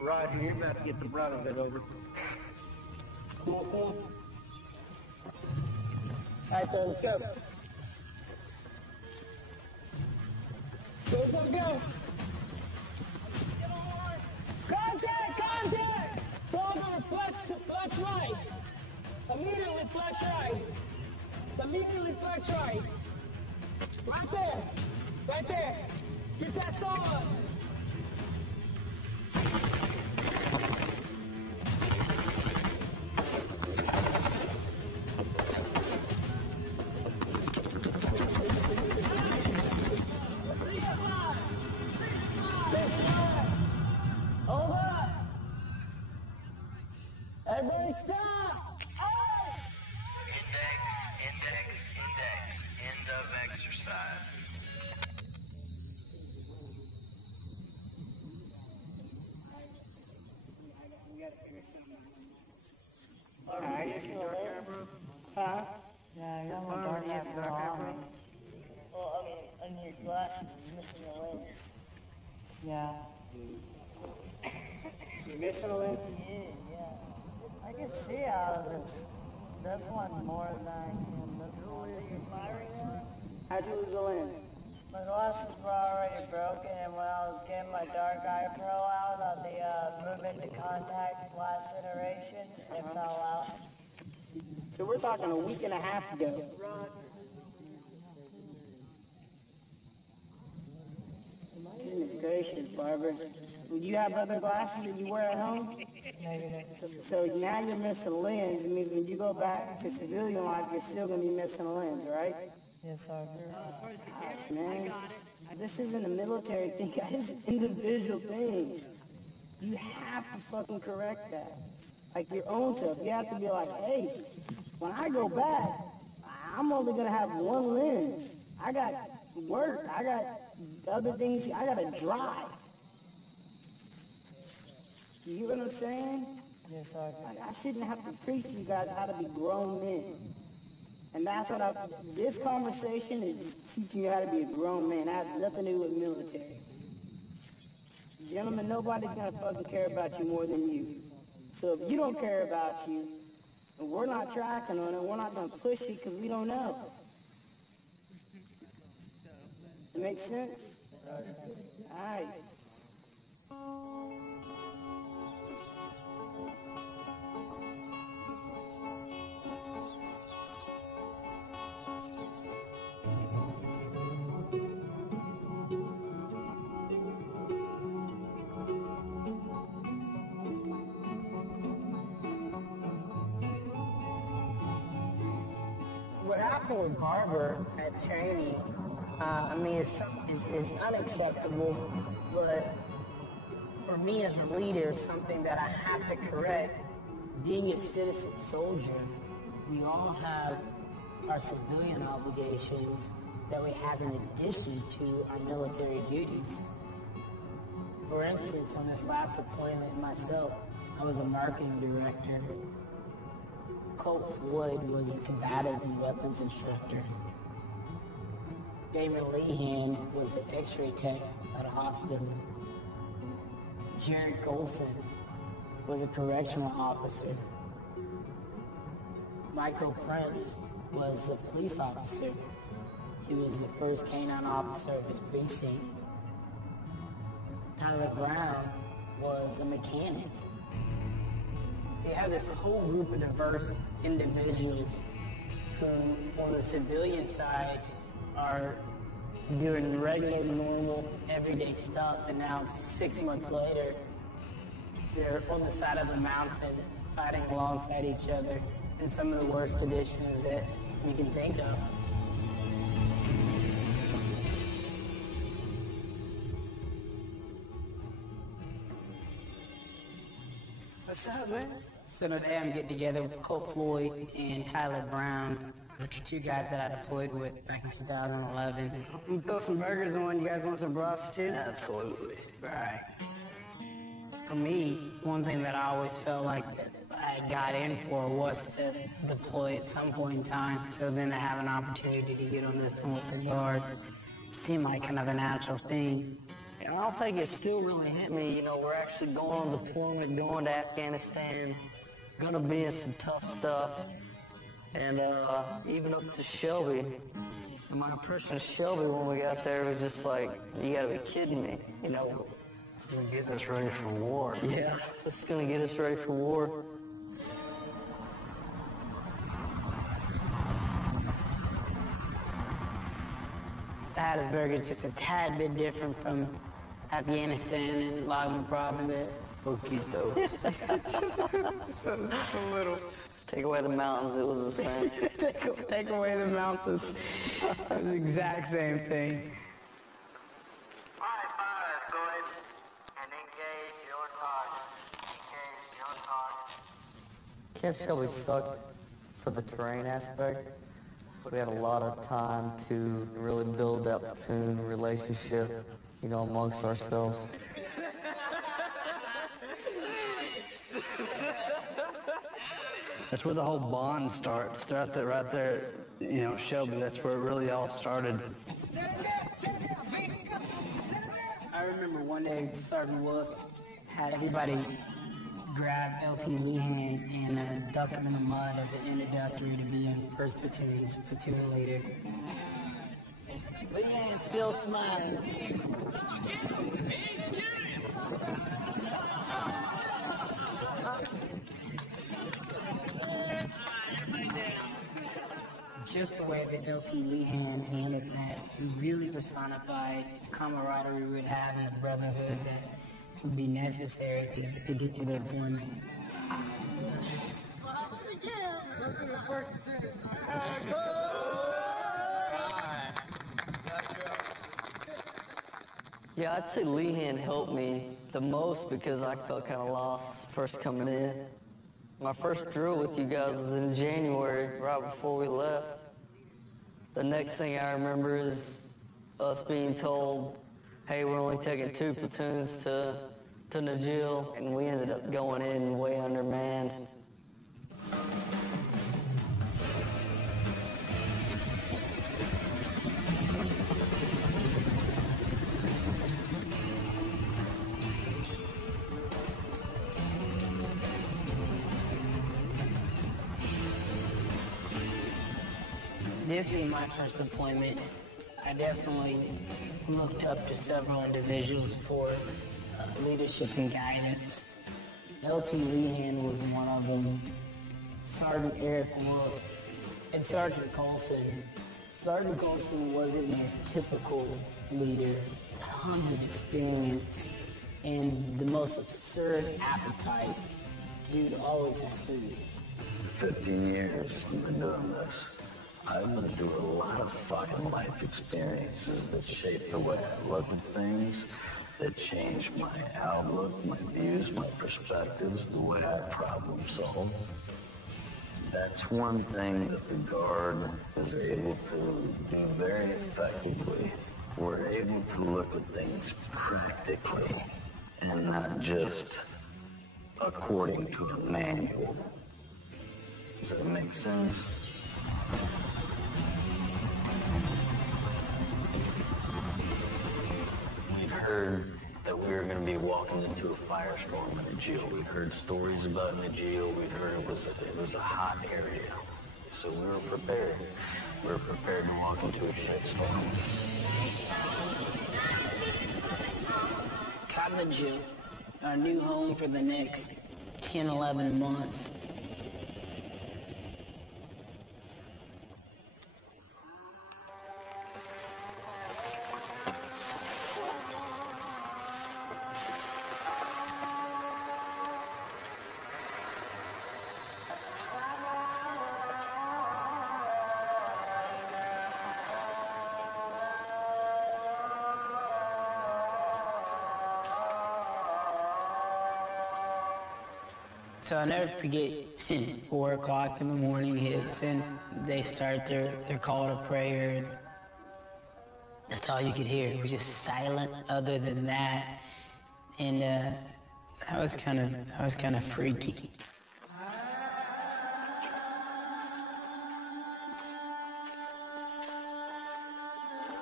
Roger, you're about to get the brunt of it, over. Come on, come on. Alright, so let's go. Go, go, go. Contact, contact! So I'm gonna flex right. Immediately flex right. Immediately flex right. Right there. Right there. Get that saw up. Hold up! Everybody stop! Hey! Index. End of exercise. We gotta figure something out. Alright, you see dark hair, bro? Huh? Yeah, I got my dark hair, bro. Well, I mean, under your glasses, you're missing the lens. Yeah. You missing a lens? Yeah. I can see out of this one more than I can this one. You're firing now? How'd you lose the lens? My glasses were already broken, and when I was getting my dark eye pro out on the movement to contact last iteration, it fell out. So we're talking a week and a half ago. Goodness gracious, Barbara. Would you have other glasses that you wear at home? Maybe. So now you're missing a lens. It means when you go back to civilian life, you're still going to be missing a lens, right? Yes, sir. Gosh, man. This isn't a military thing, guys. It's an individual thing. You have to fucking correct that. Like your own self. You have to be like, hey, when I go back, I'm only going to have one lens. I got work. I got other things. I got to drive. You hear what I'm saying? Yes, sir. Like, I shouldn't have to preach you guys how to be grown men. And that's what this conversation is just teaching you how to be a grown man. It has nothing to do with military. Gentlemen, nobody's going to fucking care about you more than you. So if you don't care about you, and we're not tracking on it, we're not going to push you because we don't know. It makes sense? All right. What happened with Barber at training, I mean, is unacceptable, but for me as a leader, something that I have to correct. Being a citizen soldier, we all have our civilian obligations that we have in addition to our military duties. For instance, on this last deployment myself, I was a marketing director. Colt Floyd was a combatives and weapons instructor. Damon Lehan was an x-ray tech at a hospital. Jared Golson was a correctional officer. Michael Prince was a police officer. He was the first canine officer of his precinct. Tyler Brown was a mechanic. So you have this whole group of diverse individuals who, on the civilian side, are doing regular, normal, everyday stuff, and now 6 months later, they're on the side of a mountain fighting alongside each other in some of the worst conditions that you can think of. What's up, man? So today I'm getting together with Colt Floyd and Tyler Brown, which are two guys that I deployed with back in 2011. I'm gonna throw some burgers on. You guys want some broths too? Absolutely. Right. For me, one thing that I always felt like that I got in for was to deploy at some point in time. So then to have an opportunity to get on this one with the guard seemed like kind of a natural thing. And I don't think it still really hit me. You know, we're actually going on deployment, going to Afghanistan, gonna be in some tough stuff. And even up to Shelby. And my impression of Shelby when we got there was just like, you gotta be kidding me, you know. It's gonna get us ready for war. Yeah, it's gonna get us ready for war. Hattiesburg is just a tad bit different from Afghanistan and Logan province. Poquito. Just a little. Just take away the mountains, it was the same. Take away the mountains. It's the exact same thing. Alright, fire, go ahead and engage your target. Engage your target. Camp Shelby sucked for the terrain aspect. We had a lot of time to really build that platoon relationship, you know, amongst ourselves. That's where the whole bond starts. Right there, you know, Shelby, that's where it really all started. I remember one day Sergeant Wolf had everybody grab LP Lehan and duck him in the mud as an introductory to being first platoon's platoon leader. Lehan still smiling. Just the way that LT Lehan handled that, he really personified the camaraderie we would have and the brotherhood that would be necessary to get to the deployment. Yeah, I'd say Lehan helped me the most because I felt kind of lost first coming in. My first drill with you guys was in January, right before we left. The next thing I remember is us being told, hey, we're only taking 2 platoons to Najil, and we ended up going in way undermanned. This being my first deployment, I definitely looked up to several individuals for leadership and guidance. LT Lehan was one of them, Sergeant Eric Wolf, and Sergeant Colson. Sergeant Colson wasn't your typical leader, tons of experience, and the most absurd appetite. Dude always had food. 15 years I've been doing this. I've been through a lot of fucking life experiences that shape the way I look at things, that change my outlook, my views, my perspectives, the way I problem solve. That's one thing that the Guard is able to do very effectively. We're able to look at things practically and not just according to a manual. Does that make sense? We'd heard that we were going to be walking into a firestorm in Najil. We'd heard stories about Najil. We'd heard it was a hot area. So we were prepared. We were prepared to walk into a shitstorm. Najil, our new home for the next 10, 11 months. So I'll never forget, 4 o'clock in the morning hits and they start their call to prayer. And that's all you could hear. It was just silent other than that. And I was kind of freaky.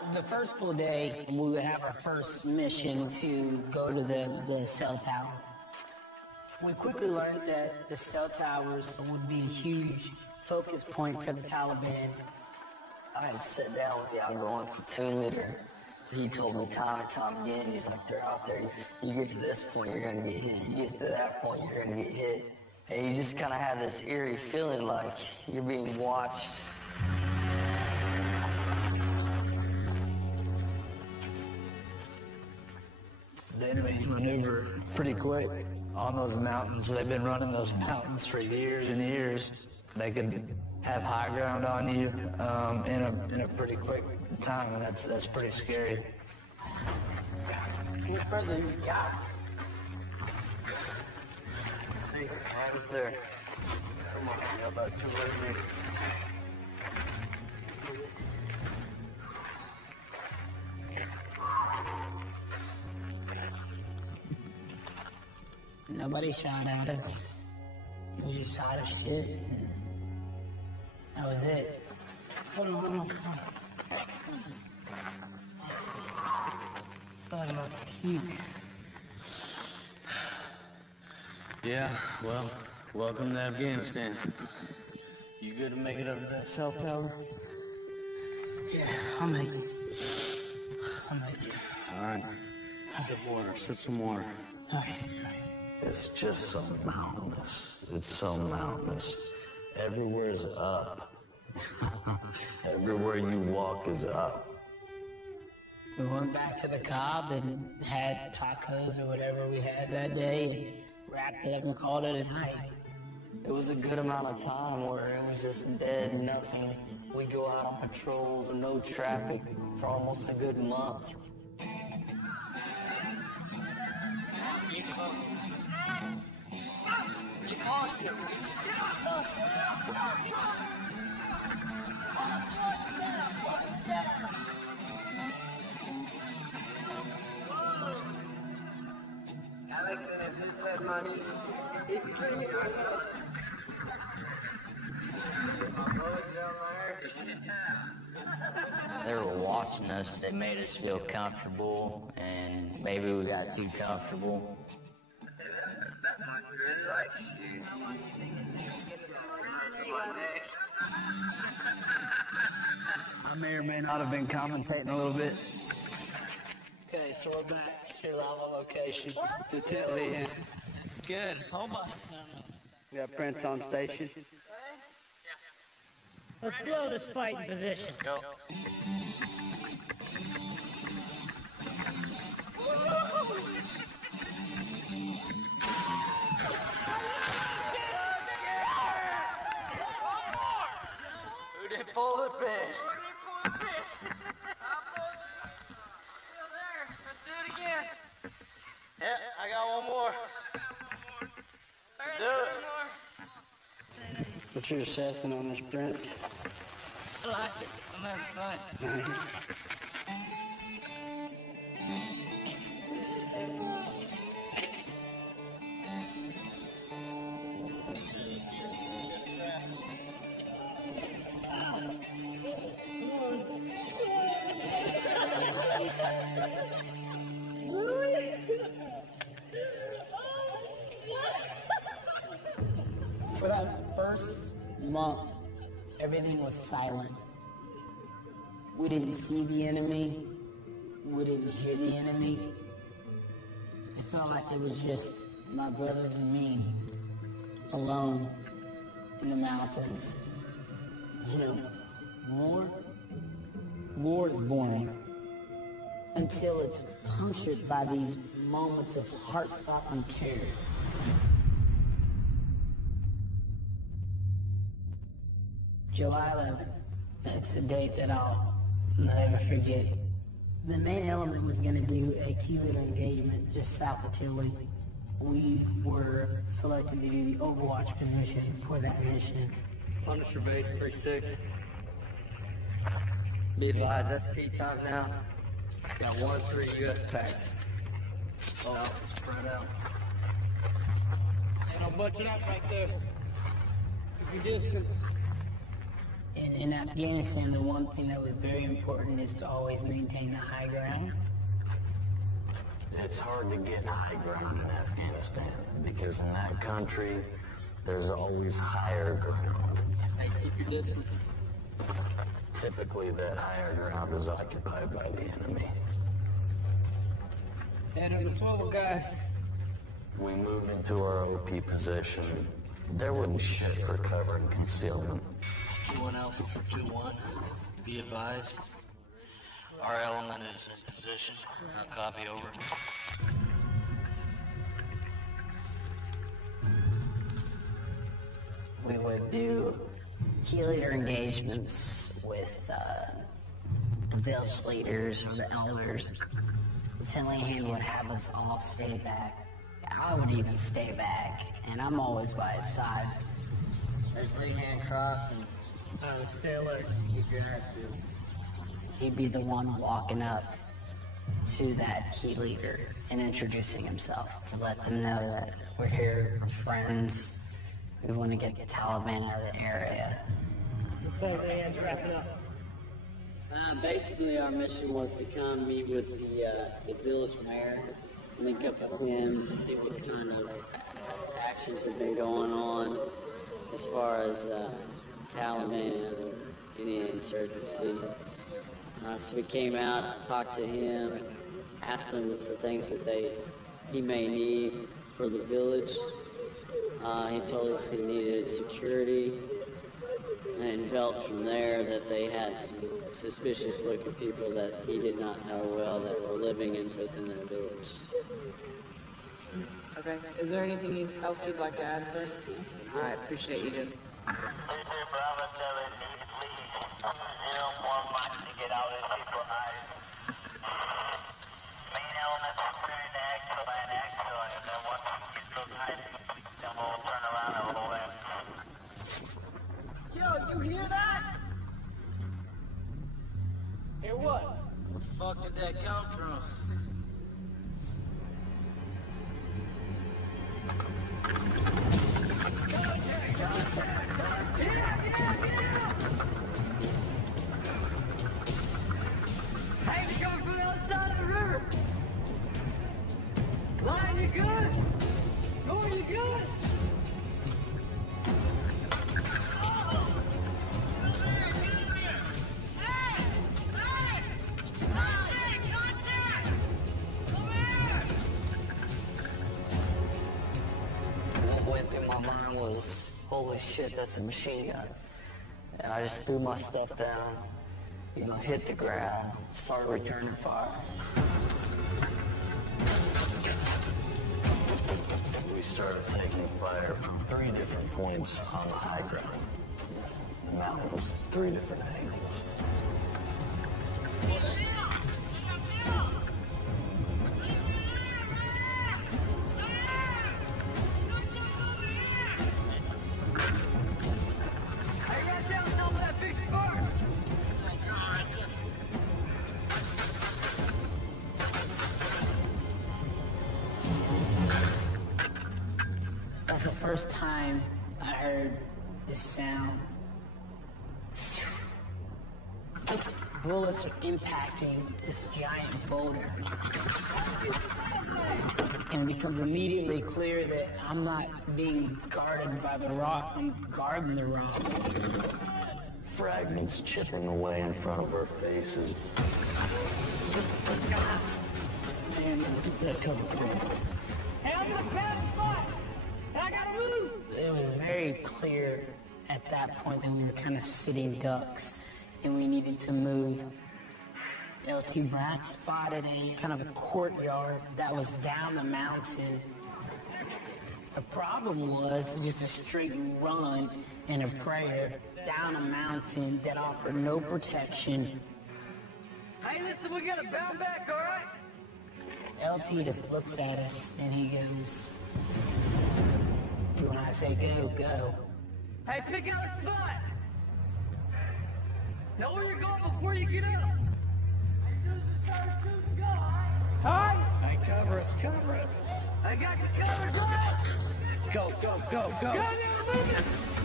the first full day, we would have our first mission to go to the cell tower. We quickly learned that the cell towers would be a huge focus point for the Taliban. I had sat down with the outgoing platoon leader. He told me time and time again, he's like, they're out there. You get to this point, you're going to get hit. You get to that point, you're going to get hit. And you just kind of had this eerie feeling like you're being watched. The enemy maneuver pretty quick on those mountains. They've been running those mountains for years and years. They could have high ground on you in a pretty quick time, and that's pretty scary. What further you got? See, right up there. Come on, you got about 200 meters. Nobody shot at us. We just shot at shit. That was it. Hold on. I'm about to puke. Yeah, well, welcome to Afghanistan. You good to make it up to that cell tower? Yeah, I'll make it. All right. Sip water, sip some water. All right. It's just so mountainous. It's so mountainous. Everywhere is up. Everywhere you walk is up. We went back to the Cobb and had tacos or whatever we had that day and wrapped it up and called it a night. It was a good amount of time where it was just dead, nothing. We go out on patrols and no traffic for almost a good month. They were watching us. They made us feel comfortable, and maybe we got too comfortable. I may or may not have been commentating a little bit. Okay, so we're back to our location. Yeah. It's good. Hold on. We got Prince on station. Let's blow this fight in position. Go. Who did pull the pin? Yeah, I got one more. Do it. What's your assessment on this sprint? I like it. I'm having fun. For that first month, everything was silent. We didn't see the enemy. We didn't hear the enemy. It felt like it was just my brothers and me, alone in the mountains. You know, war is boring until it's punctured by these moments of heart-stopping terror. July 11th. That's a date that I'll never forget. The main element was going to do a key leader engagement just south of Tilly. We were selected to do the overwatch position for that mission. Punisher base 3-6. Be advised, that's peak time now. Got 1-3 U.S. packs. Oh, spread out. And I'll butch it up right there. Keep your distance. In Afghanistan, the one thing that was very important is to always maintain the high ground. It's hard to get high ground in Afghanistan because in that country, there's always higher ground. Hey, keep your distance. Typically, that higher ground is occupied by the enemy. Head of the swivel, guys. We moved into our OP position. There wasn't shit for cover and concealment. 2-1 Alpha for 2-1. Be advised. Our element is in position. Copy, over. We would do key leader engagements with the village leaders or the elders. Leehan would have us all stay back. I would even stay back, and I'm always by his side. There's Leehan crossing. Stay alert. Keep your eyes peeled. He'd be the one walking up to that key leader and introducing himself to let them know that we're here, we're friends. We want to get the Taliban out of the area. Looks like Leehan's wrapping up. Basically, our mission was to come meet with the village mayor, link up with him, see what kind of actions have been going on as far as Taliban and any insurgency. So we came out, talked to him, asked him for things that he may need for the village. He told us he needed security, and felt from there that they had some suspicious looking people that he did not know well that were living within their village. Okay, is there anything else you'd like to add, sir? I appreciate you, Jim. Bravo 7, need please 0-1 miles to get out of people hiding. Main elements preparing to actual, and then once we get those hiding, then we'll turn around and roll in. Yo, you hear that? Hear what? Where the fuck did that come from? Hey, you coming from the other side of the river? Lion, you good? Nor, you good? What went through my mind was, holy shit, that's a machine gun. And I just threw my stuff down, hit the ground, started returning fire. We started taking fire from 3 different points on the high ground. The mountains, 3 different angles. That's the first time I heard this sound. Bullets are impacting this giant boulder. And it becomes immediately clear that I'm not being guarded by the rock, I'm guarding the rock. Fragments chipping away in front of our faces. Man, what's that coming from? Hey, I'm in a bad spot! I gotta move! It was very clear at that point that we were kind of sitting ducks and we needed to move. LT Brad spotted a kind of a courtyard that was down the mountain. The problem was just a straight run and a prayer down a mountain that offered no protection. Hey, listen, we gotta bound back, alright? LT just looks at us and he goes, when I say go, go. Hey, pick out a spot! Know where you're going before you get up! As soon as it starts to go, alright? Hey, cover us, cover us. I got you covered, go! Go, go, go, go. Go, now, move it!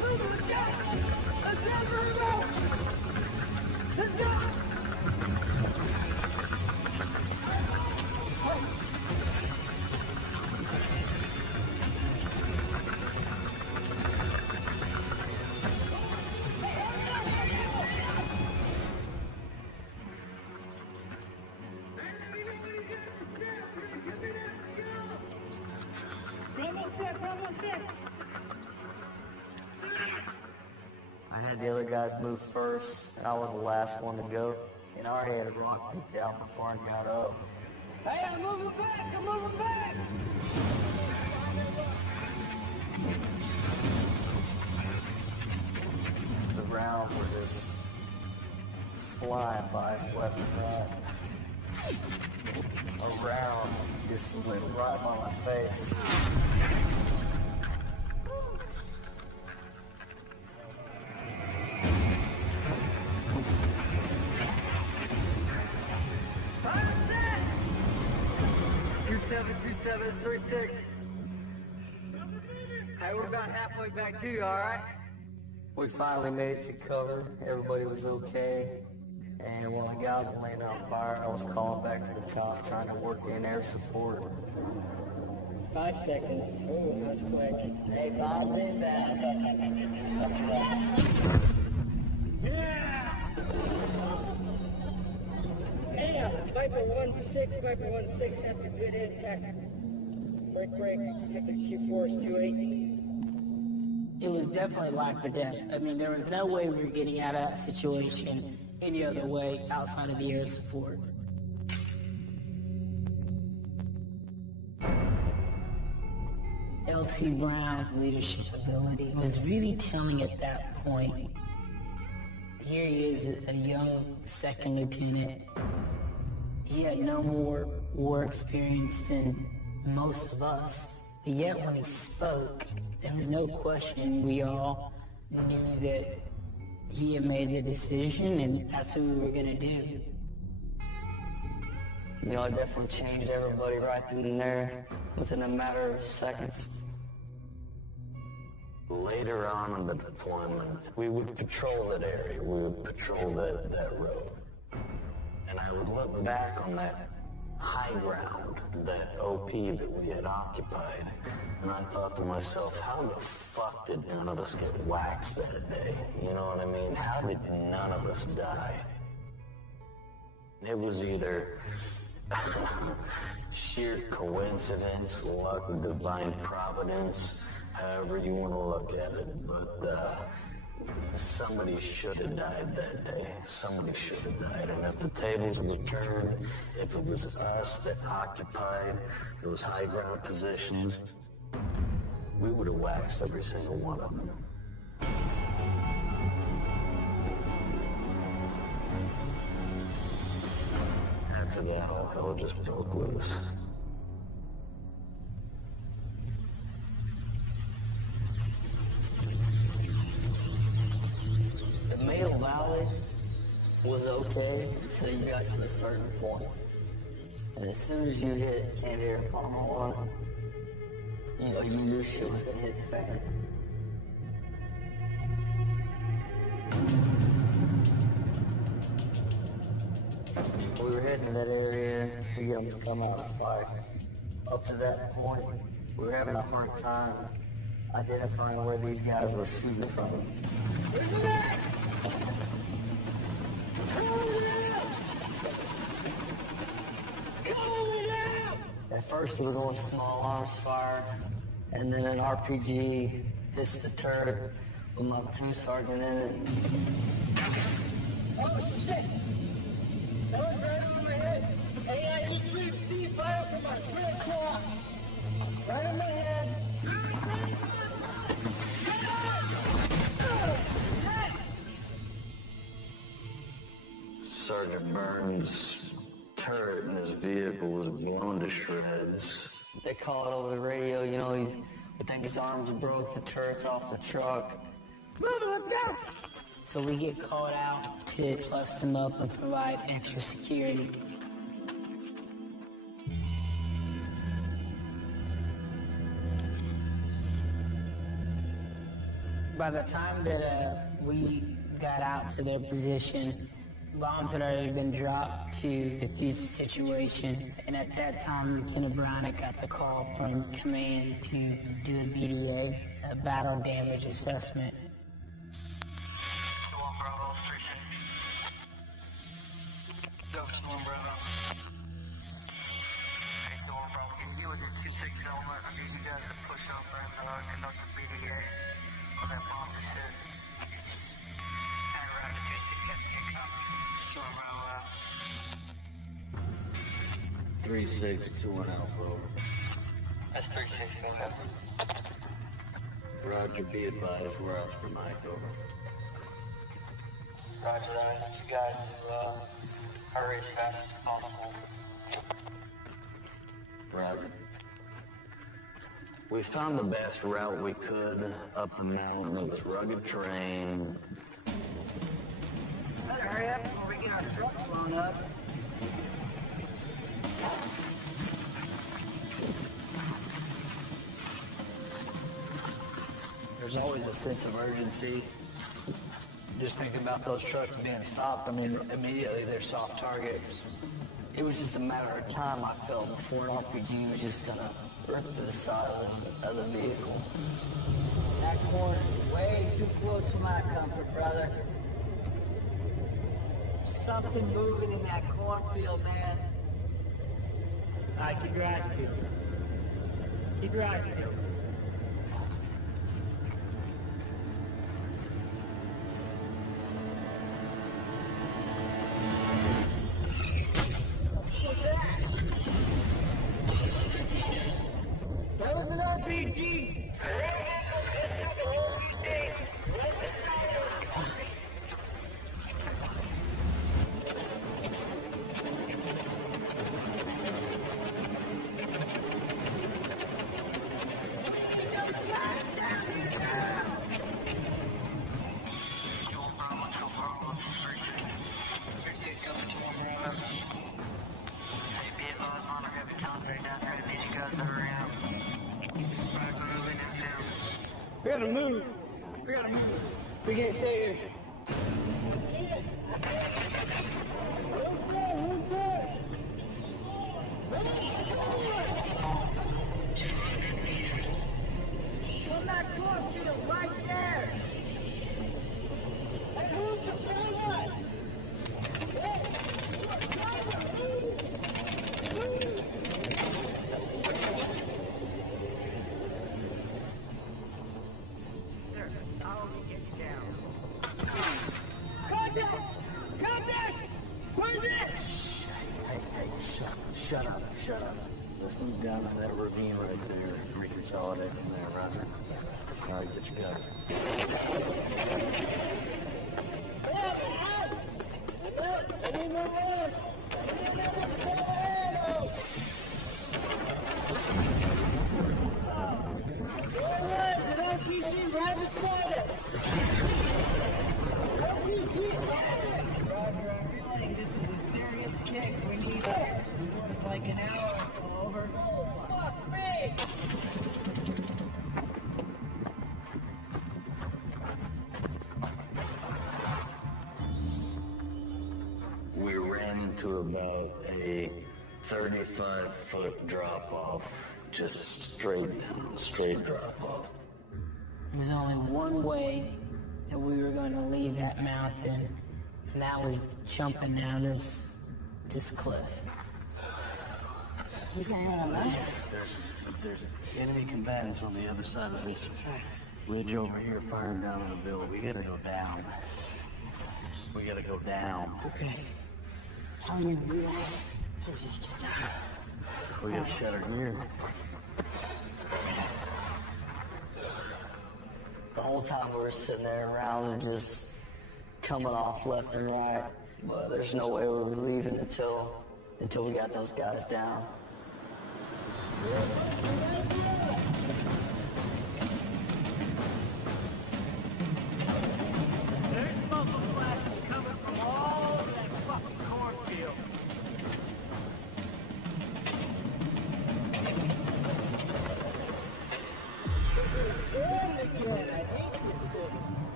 moving, let's go! Let's go, Bruno! Let's go! I had the other guys move first, and I was the last one to go. And I already had a rock picked out before I got up. Hey, I'm moving back! I'm moving back! The rounds were just flying by us left and right. A round just went right by my face. 2736. Hey, we're about halfway back to you, alright? We finally made it to cover. Everybody was okay. And while the guys were laying on fire, I was calling back to the top, trying to work in air support. 5 seconds. Ooh, that's quick. Hey, Bob's in back. Damn, Viper 1-6, Viper 1-6, that's a good impact. Break, Hector Q4 is 2-8. It was definitely life or death. I mean, there was no way we were getting out of that situation any other way outside of the air support. LT Brown's leadership ability was really telling at that point. Here he is, a young second lieutenant. He had no more war experience than most of us. But yet when he spoke, there was no question. We all knew that he had made the decision and that's what we were gonna do. You know, it definitely changed everybody right then and there, within a matter of seconds. Later on in the deployment, we would patrol that area. We would patrol that road. And I would look back on that high ground, that OP that we had occupied, and I thought to myself, how the fuck did none of us get waxed that day? You know what I mean? How did none of us die? It was either sheer coincidence, luck, divine providence, however you want to look at it, but somebody should have died that day. Somebody should have died. And if the tables were turned, if it was us that occupied those high ground positions, we would have waxed every single one of them. After that, all hell just broke loose. The Mayo Valley was okay until you got to a certain point. And as soon as you hit Candy Air Palmer 1, you know, you knew shit was gonna hit the fan. We were heading to that area to get them to come out and fight. Up to that point, we were having a hard time identifying where these guys were shooting from. At first it was on small arms fire, and then an RPG hits the turret with my platoon sergeant in it. Oh shit! That was right over my head. AIE 3C fire from my wrist claw. Right on my head. Sergeant Burns' turret in his vehicle was blown to shreds. They call it over the radio, you know, we think his arms broke, the turret's off the truck. Move it, let's go! So we get called out to plus them up and provide extra security. by the time that we got out to their position, bombs had already been dropped to defuse the situation. And at that time, Lieutenant Brown had got the call from command to do a BDA, a battle damage assessment. Three six two one Alpha over. That's 361. Roger, be advised, we're Oscar Mike over. Roger that. You guys hurry as fast as possible. Roger. We found the best route we could up the mountain. It was rugged terrain. Hurry up before we get our truck blown up. There's always a sense of urgency. Just thinking about those trucks being stopped, I mean, immediately they're soft targets. It was just a matter of time, I felt, before an RPG was just gonna rip to the side of the vehicle. That corner is way too close for my comfort, brother. Something moving in that cornfield, man. All right, keep your eyes peeled. Keep your eyes peeled. What's that? That was an RPG! We gotta move. We gotta move. We can't stay here. On that cornfield right there. Hey, who's the pilot? Shut up, shut up. Let's move down in that ravine right there and reconsolidate from there, Roger. All right, get your guys. This is a serious kick. We need like an hour over. Fuck me! We ran into about a 35-foot drop-off, just straight down, straight drop-off. There was only one way that we were going to leave that mountain, and that was jumping down this cliff. We can run that. There's enemy combatants on the other side of this ridge over here firing down on the bill. We gotta go down. We gotta go down. Okay. How are you gonna do that? We gotta shut her gear. The whole time we were sitting there, rounds are just coming off left and right. But there's no way we were leaving until we got those guys down. There's muzzle flashes coming from all of that fucking cornfield.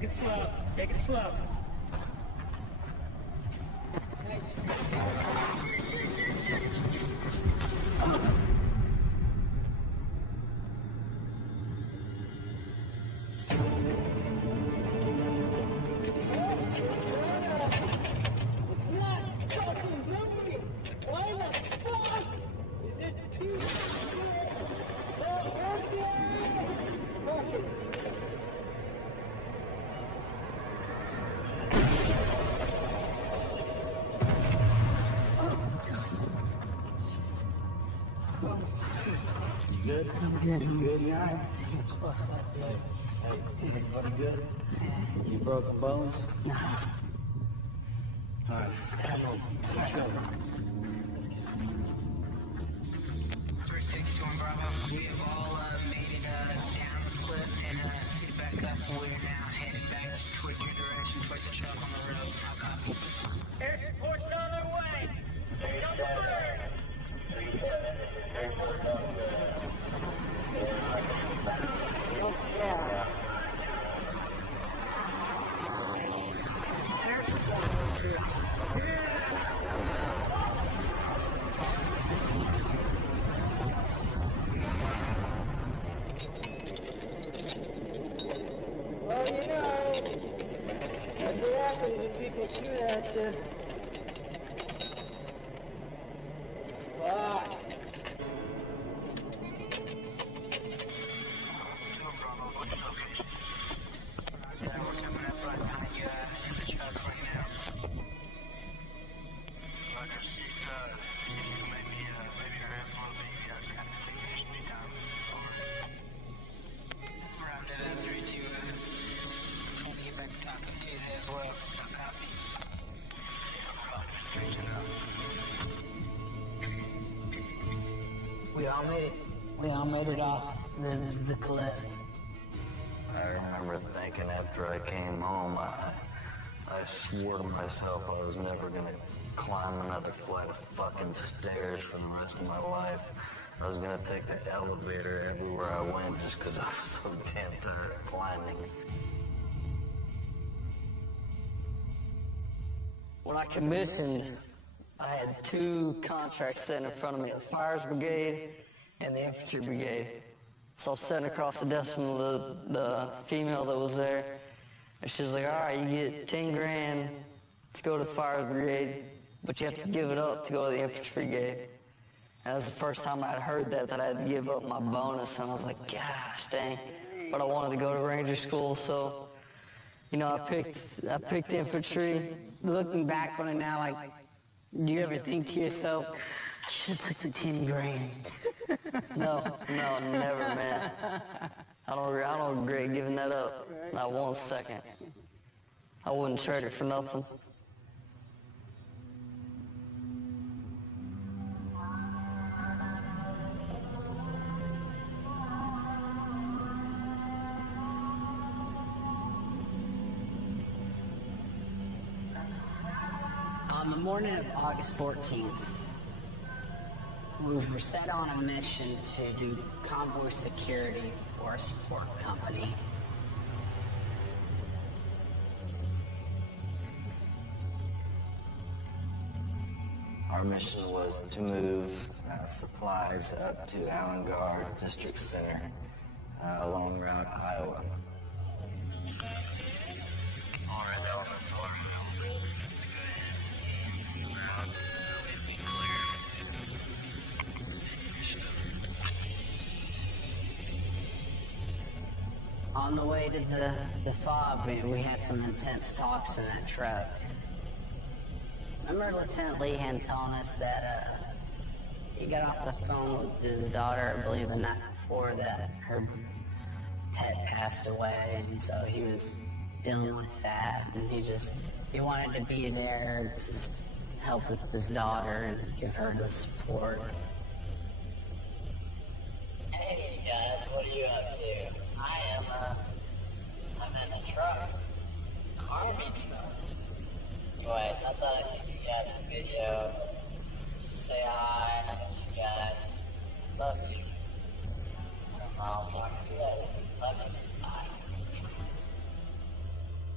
Take it slow. Take it slow. Good? I'm good. You good? You alright? Hey, everybody good? You broken bones? Nah. Alright, come on. Let's go. 361 Bravo, we have all made it down the cliff and sit back up. We're now heading back toward your direction, toward the truck on the road. I'll copy. Air support's on their way. Come to bird. Yeah. Well, you know, that's what happens when people shoot at you. Fuck. We all made it off the cliff. I remember thinking after I came home, I swore to myself I was never gonna climb another flight of fucking stairs for the rest of my life. I was gonna take the elevator everywhere I went just because I was so damn tired of climbing. When I commissioned, I had two contracts sitting in front of me, the Fires Brigade and the Infantry Brigade. So I'm sitting across the desk from the female that was there, and she's like, all right, you get 10 grand to go to the Fires Brigade, but you have to give it up to go to the Infantry Brigade. And that was the first time I'd heard that I had to give up my bonus, and I was like, gosh, dang. But I wanted to go to Ranger School, so, you know, I picked infantry. Looking back on it now, like, do you ever think to yourself, I should have took the 10 grand? No, never, man. I don't regret giving that up. Not 1 second. I wouldn't trade it for nothing. On the morning of August 14th, we were set on a mission to do convoy security for a support company. Our mission was to move supplies up to Allengard District Center along Route Iowa. On the way to the FOB, we had some intense talks in that truck. Remember Lieutenant Lehan telling us that he got off the phone with his daughter, I believe the night before, that her pet passed away, and so he was dealing with that, and he wanted to be there to help with his daughter and give her the support. Hey guys, what are you up to? I'm in a truck. Army truck. Anyways, I thought I'd give you guys a video. Just say hi, I miss you guys. Love you. I'll talk to you later. Love you. Bye.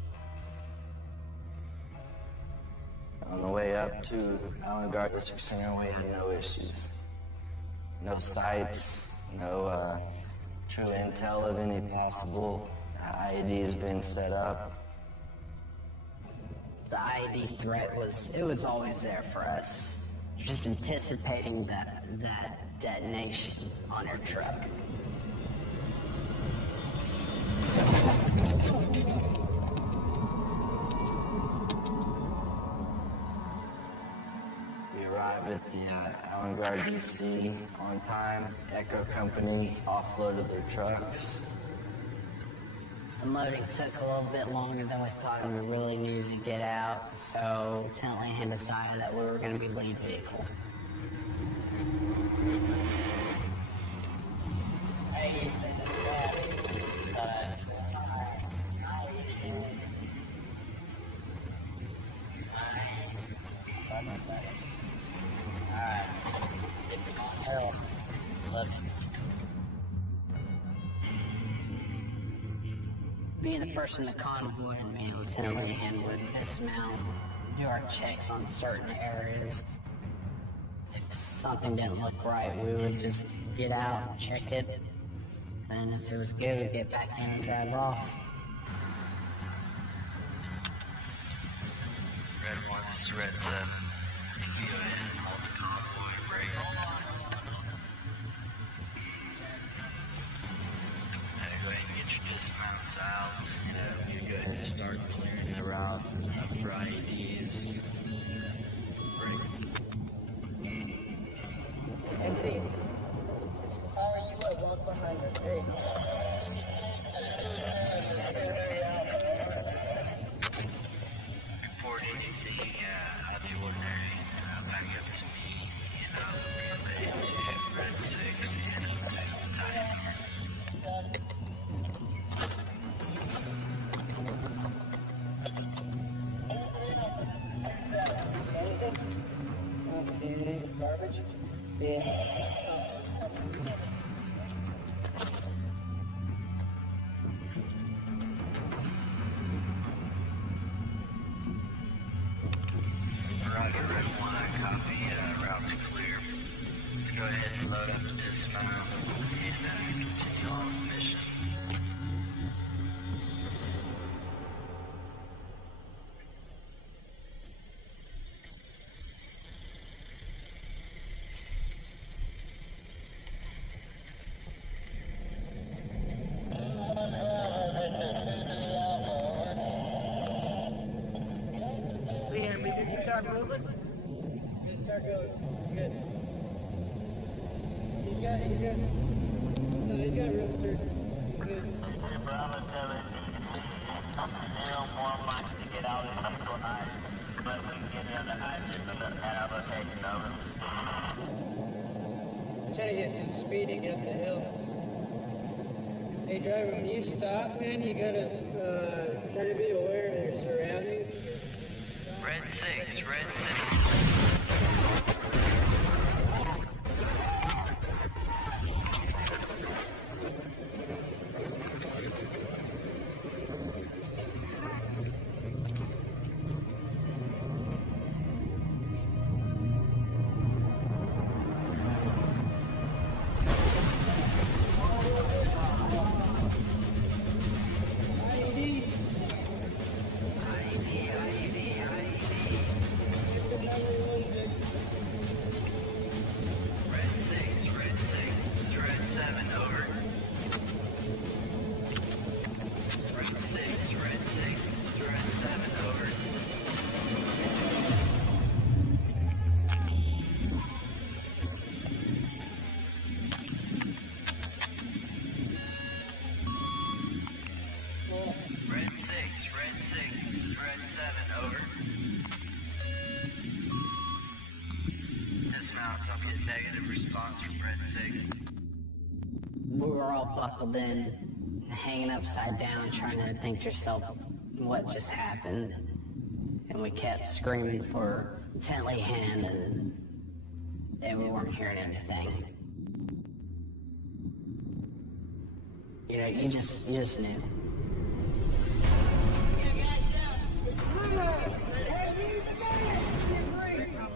to Avant-Garde District Center, we had no issues. No sites, no true intel of any possible IEDs being set up. The IED threat was always there for us. Just anticipating that detonation on your truck. We arrived at the Avant-Garde DC on time. Echo Company offloaded their trucks. Unloading took a little bit longer than we thought, and we really needed to get out, so Lieutenant Lehan decided that we were going to be lead vehicle. Being the first in the convoy, and me and Lieutenant Lehan would dismount, do our checks on certain areas. If something didn't look right, we would just get out, check it, and if it was good, we'd get back in and drive off. Red 1, it's Red 7. You go ahead and hold the convoy, break. Go ahead and get your dismounts out. You go ahead and start clearing the route for IEDs. Break. MC, how are you at walk behind the street? Report anything out of the ordinary. Back up to me. Red 6 and Just garbage? Yeah. Roger, Red 1, I copy. Route's clear. Go ahead and load up the dismount and continue on with the mission. Did you start moving? Just start going. Good. He's got room, sir. Good. Bravo 7, more likely to get out in April 9, but we can get in the I-6 and our location over. Trying to get some speeding up the hill. Hey driver, when you stop, man, you gotta try to be aware of your surroundings. Red 6, Red 6. We were all buckled in, hanging upside down, trying to think to yourself what just happened. And we kept screaming for Lieutenant Lehan, and we weren't hearing anything. You know, you just knew.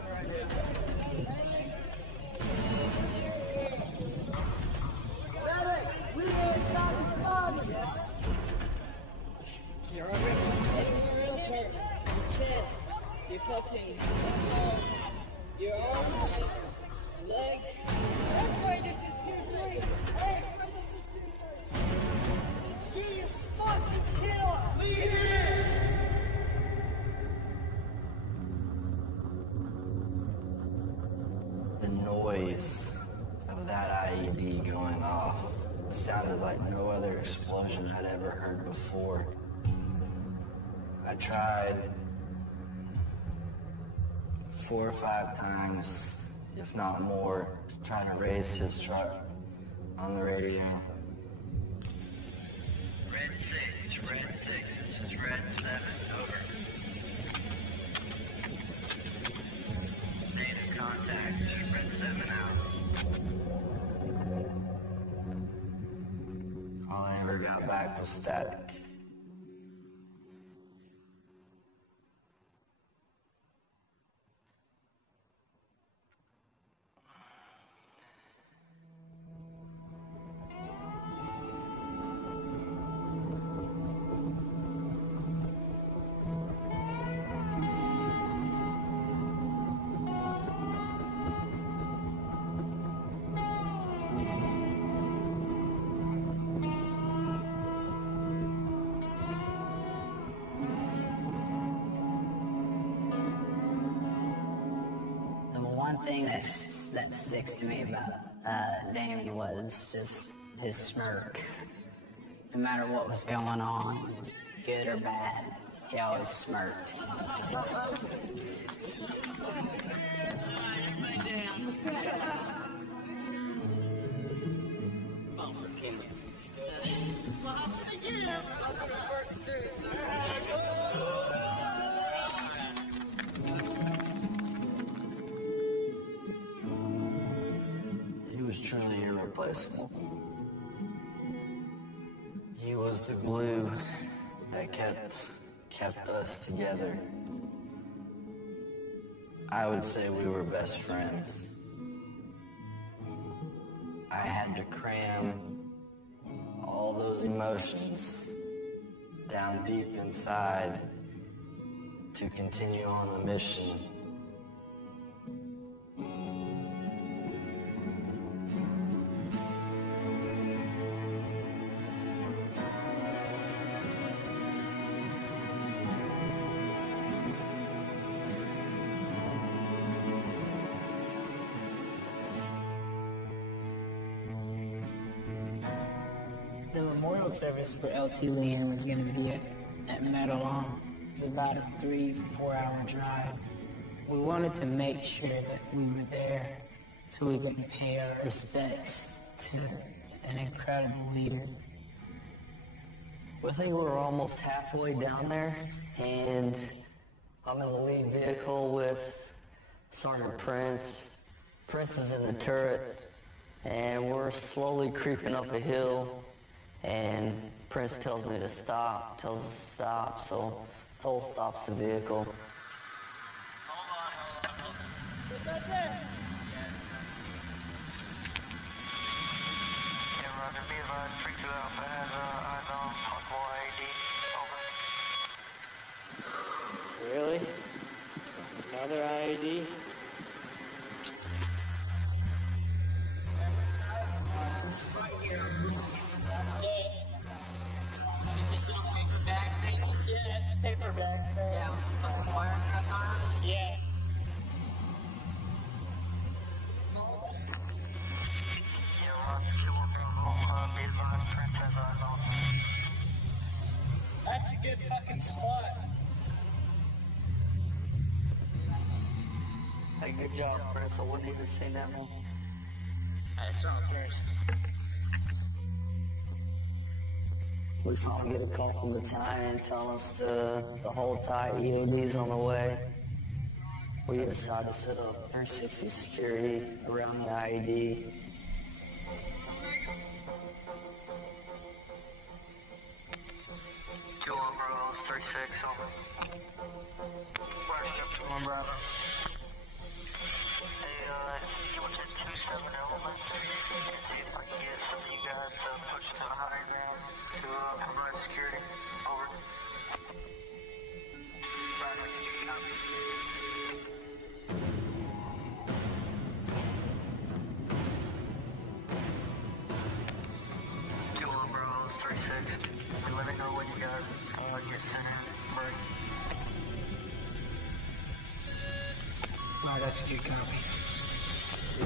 the noise of that IED going off sounded like no other explosion I'd ever heard before. I tried 4 or 5 times, if not more, to try to raise his truck on the radio. Red 6, this is Red 7, over. State of contact, Red 7 out. All I ever got back was static. One thing that sticks to me about Damon was just his smirk. No matter what was going on, good or bad, he always smirked. He was truly irreplaceable. He was the glue that kept us together. I would say we were best friends. I had to cram all those emotions down deep inside to continue on the mission. The memorial service for LT Liam was going to be at Meadowlawn. It's about a 3-4 hour drive. We wanted to make sure that we were there so we could pay our respects to an incredible leader. I think we were almost halfway down there, and I'm in the lead vehicle with Sergeant Prince. Prince is in the turret, and we're slowly creeping up a hill, and Prince tells me to stop, tells us to stop, so Toll stops the vehicle. Really? Another IED? Yeah, it's paperback thing. Yeah, with the wire cut on it. Yeah. That's a good fucking spot. Hey, good job, Prince. I wouldn't even say that one. That's all Chris. We finally get a call from the battalion telling us to hold tight, EOD's on the way. We decide to set up 360 security around the IED. Bravo, 36, over. Working up to 1 Bravo. Hey, you want to 27 element? See if I can get some of you guys pushed to the higher ground to provide security. Over. Roger, copy. 2-1 Bravo, 36. Let me know when you guys get sent in. Break. Wow, that's a good copy.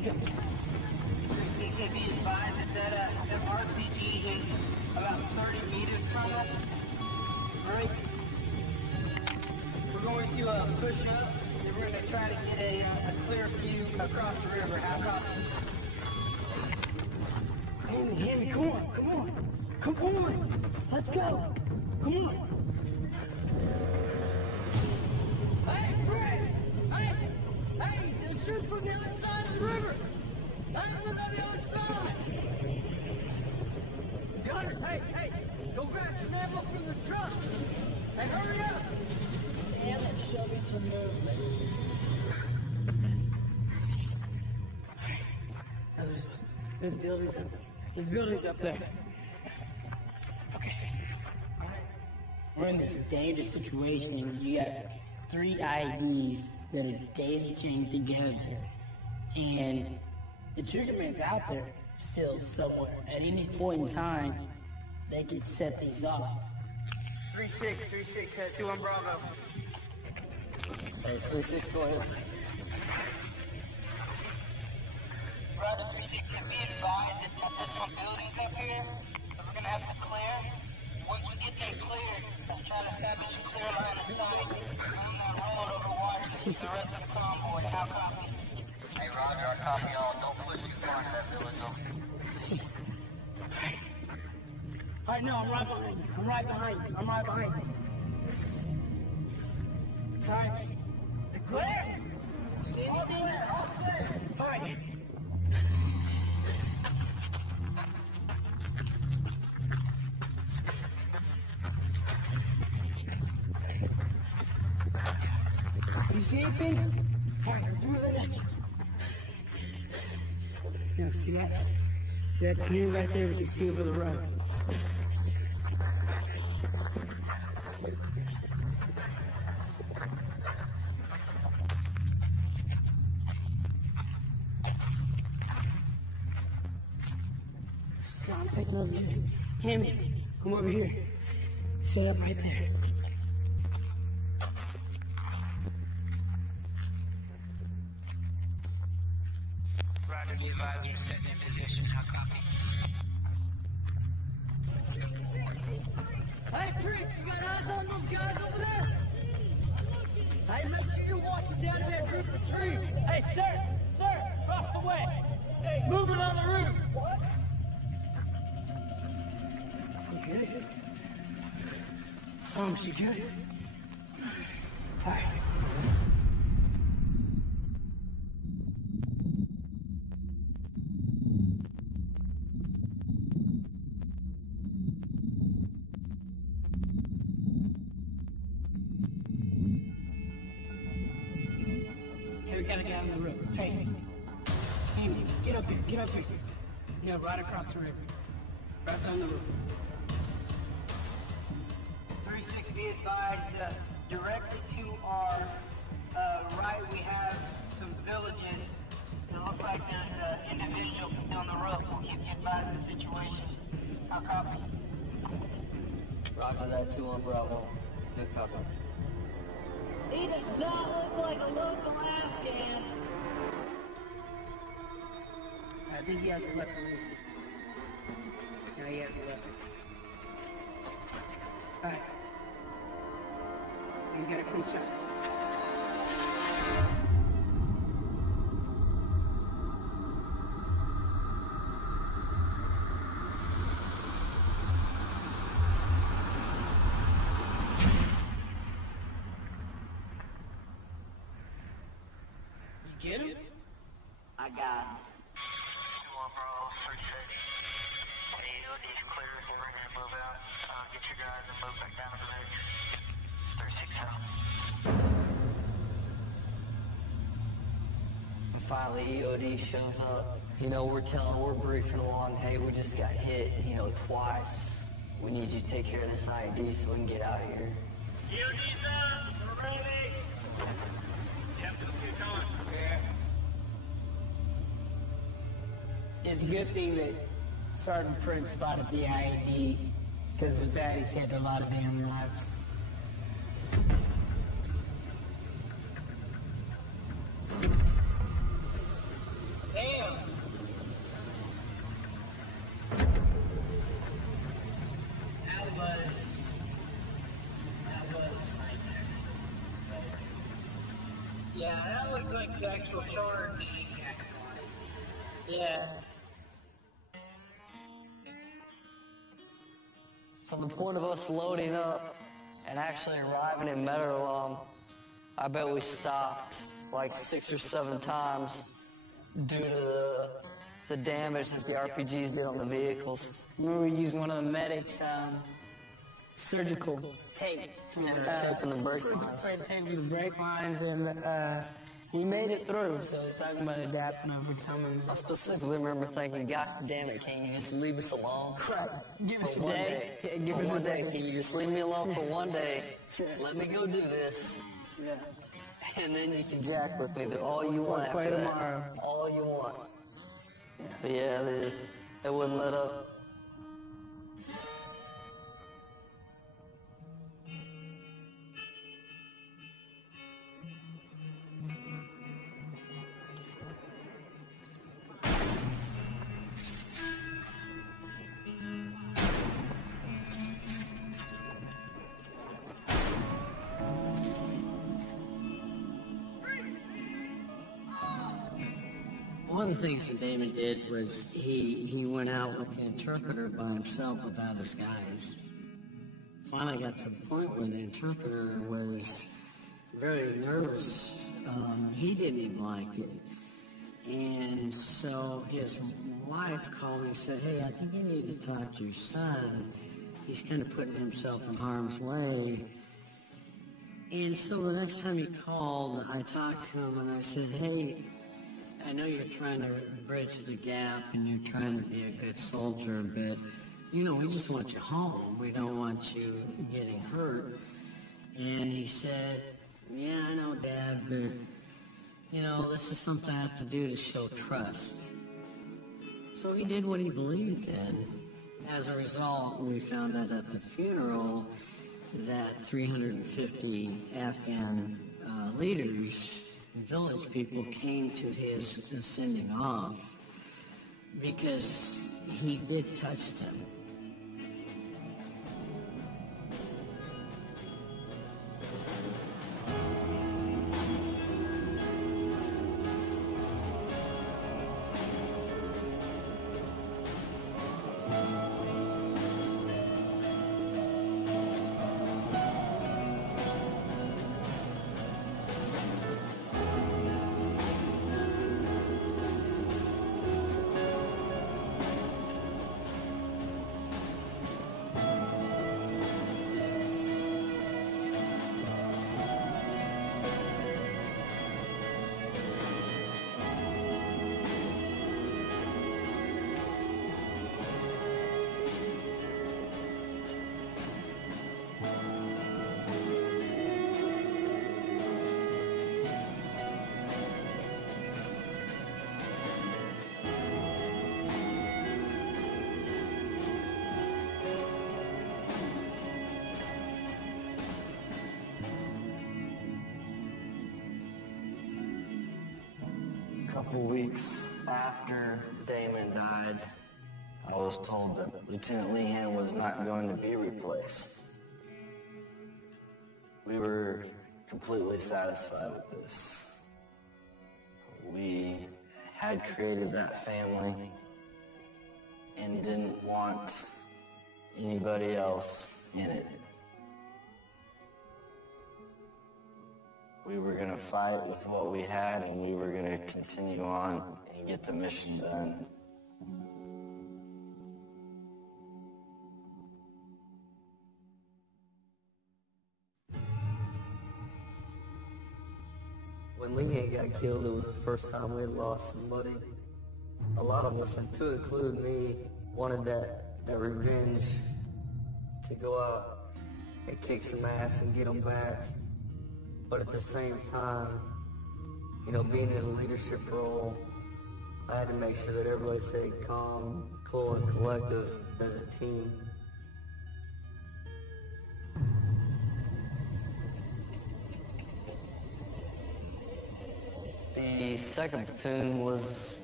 CCTV advised that RPG hit about 30 meters from us. Right? We're going to push up, and we're going to try to get a clear view across the river. How copy? Hammy, come on. Let's go. Come on. Hey, Fred! Hey, it's just from the other side of the river. Hey, we're on the other side. Gunner, hey, go grab some ammo from the truck. Hey, hurry up. Damn it, show me some movement. There's buildings up there. There's buildings up there. Okay. We're in this dangerous situation. You got 3 IEDs that are daisy chained together. And the triggerman's out there still somewhere. At any point in time, they could set these off. 3-6, 2 on Bravo. Hey, 3-6, go ahead. Brother, 3-6, can be advised that there's some buildings up here that we're going to have to clear. Once we get that cleared, let's try to establish a clear line of sight. I'm going to roll over watch the rest of the convoy. How copy? Hey, Roger, I copy all. Don't push too far into that village, okay? All right, no, I'm right behind you. All right. Is it clear? All clear. All right. You see anything? All right, let's move it. Now, see that? See that clear right there? We can see over the road. I'm taking over here. Hammy, come over here. Set up right there. Roger, give out your set in position. How copy? Hey, Chris, you got eyes on those guys over there? Hey, make sure you're watching down in that group of trees. Hey, sir, across the way. Hey, moving on the roof. What? Okay. She good. All right. Hey, we gotta get on the roof. Hey, Amy, get up here. No, right across the river. Right down the roof. 3-6, be advised, directly to our right we have some villages. It looks like there's an individual on the roof. We'll keep you advised of the situation. How copy? Roger that, 2 on Bravo. Good copy. He does not look like a local Afghan. I think he has a weapon. No, he has a weapon. Alright. You got a clean shot. You get him? I got him. Get your guys and move back down to the ridge. 36 out. And finally, EOD shows up. You know, we're briefing them on, hey, we just got hit, twice. We need you to take care of this ID so we can get out of here. EOD's up. We're ready. Yep, let's get going. It's a good thing that Sergeant Prince spotted the IED, because with that he saved a lot of damn lives. Damn. That was yeah, that looked like the actual charge. Yeah. From the point of us loading up and actually arriving in Meadowlawn, I bet we stopped like 6 or 7 times due to the damage that the RPGs did on the vehicles. We were using one of the medics' surgical tape from the Taping the brake lines. taping the brake lines, and he made it through. So we're talking about adapting, overcoming. I specifically remember thinking, gosh damn it, can you just leave us alone? Right. Give us a one day. day. Yeah, give For us a one day. Can you just leave me alone for one day? Let me go do this. Yeah. And then you can jack with me all you want Play after that. tomorrow. All you want. But yeah, they wouldn't let up. One of the things that Damon did was he went out with the interpreter by himself without his guys. Finally got to the point where the interpreter was very nervous. He didn't even like it. And so his wife called me and said, hey, I think you need to talk to your son. He's kind of putting himself in harm's way. And so the next time he called, I talked to him and I said, hey, I know you're trying to bridge the gap and you're trying to be a good soldier, but, you know, we just want you home. We don't want you getting hurt. And he said, yeah, I know, Dad, but, you know, this is something I have to do to show trust. So he did what he believed in. As a result, we found out at the funeral that 350 Afghan leaders, village people, came to his sending off because he did touch them. A couple weeks after Damon died, I was told that Lieutenant Lehan was not going to be replaced. We were completely satisfied with this. We had created that family and didn't want anybody else in it. We were going to fight with what we had, and we were going to continue on and get the mission done. When Leanne got killed, it was the first time we had lost somebody. A lot of us, and to include me, wanted that revenge to go out and kick some ass and get them back. But at the same time, you know, being in a leadership role, I had to make sure that everybody stayed calm, cool, and collective as a team. The second platoon was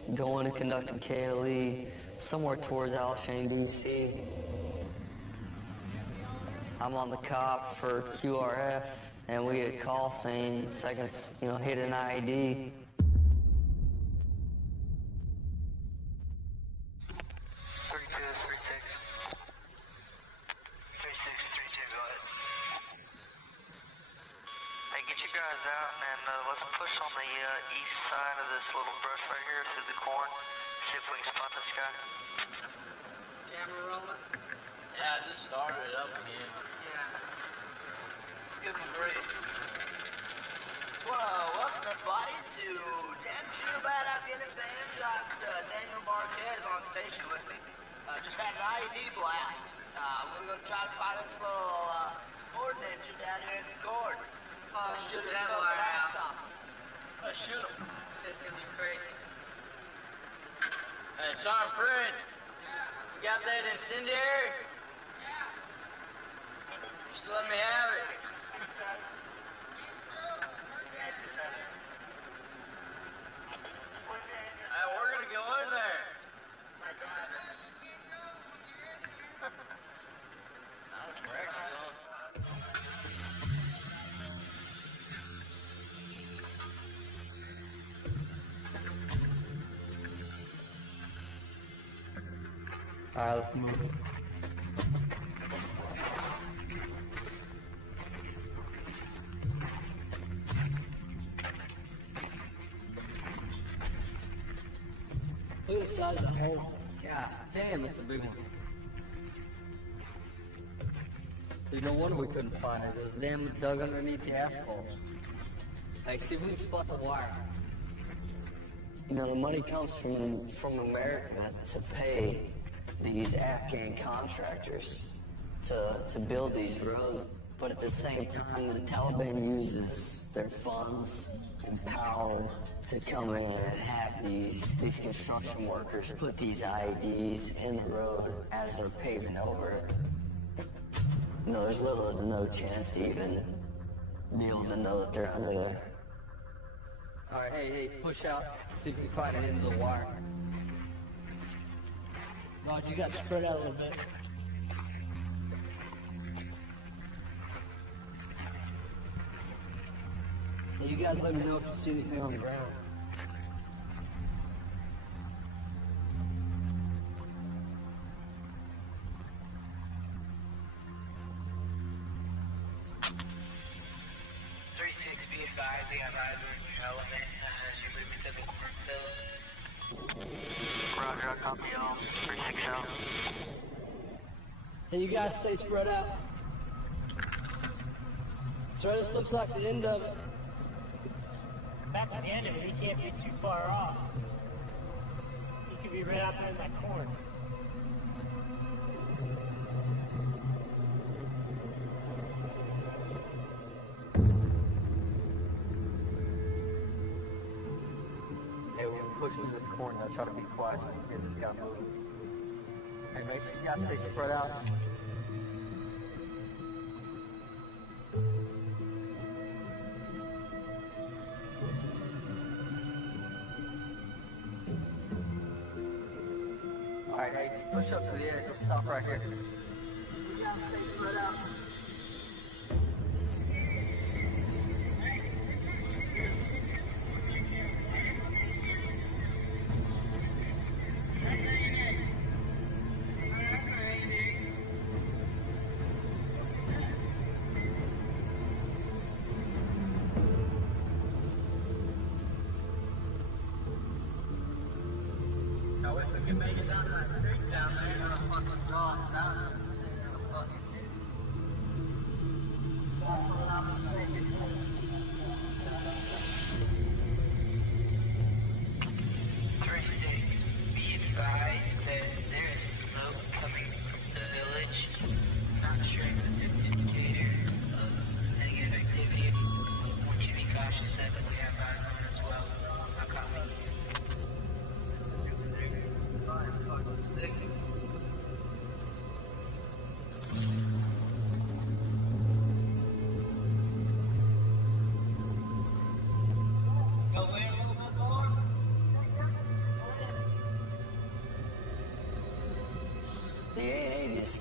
going and conducting KLE somewhere towards Alshane, DC. I'm on the cop for QRF, and we get a call saying seconds, hit an IED. 32, go ahead. Hey, get you guys out and let's push on the east side of this little brush right here through the corn. See if we can spot this guy. Camera rolling? Yeah, I just started it up again. Yeah. Let's give him a brief. Well, welcome everybody to Jam Shoot About Afghanistan. Got Daniel Marquez on station with me. Just had an IED blast. We're going to try to find this little cord ninja down here in the cord. Shoot that wire out. Shoot him. This is going to be crazy. Hey, Sergeant Prince. You got that incendiary? Just let me have it. We're gonna go in there. That was correct, still. All right, let's move. Look at the size of the hole. God damn, that's a big one. Dude, no wonder we couldn't find it. It was damn dug underneath the asphalt. Hey, see if we can spot the wire. The money comes from America to pay these Afghan contractors to build these roads, but at the same time, the Taliban uses their funds and power to come in and have these construction workers put these IEDs in the road as they're paving over it. There's little to no chance to even be able to know that they're under there. All right, hey, push out. See if you can find it into the wire. Rod, you got to spread out a little bit. You guys let me know if you see anything on the ground. Be advised, they have eyes on your element as you move into the cornfield. Roger, I copy all. 36 out. Hey, you guys stay spread out. So this looks like the end of it. Back to the end of it, he can't be too far off. He could be right out there in that corner. Hey, when we're pushing this corner, I try to be quiet so we can get this guy moving. Hey, make sure you guys stay spread out. Alright, hey, just push up to the edge. We'll stop right here. You guys stay spread out. Now, if we can make it down to that creek down there, you're gonna fucking draw it down. You're gonna fucking Be advised that there is smoke coming from the village. Not sure if it's an indicator of negative activity. I want you to be cautious that we have eyes on as well. I copy.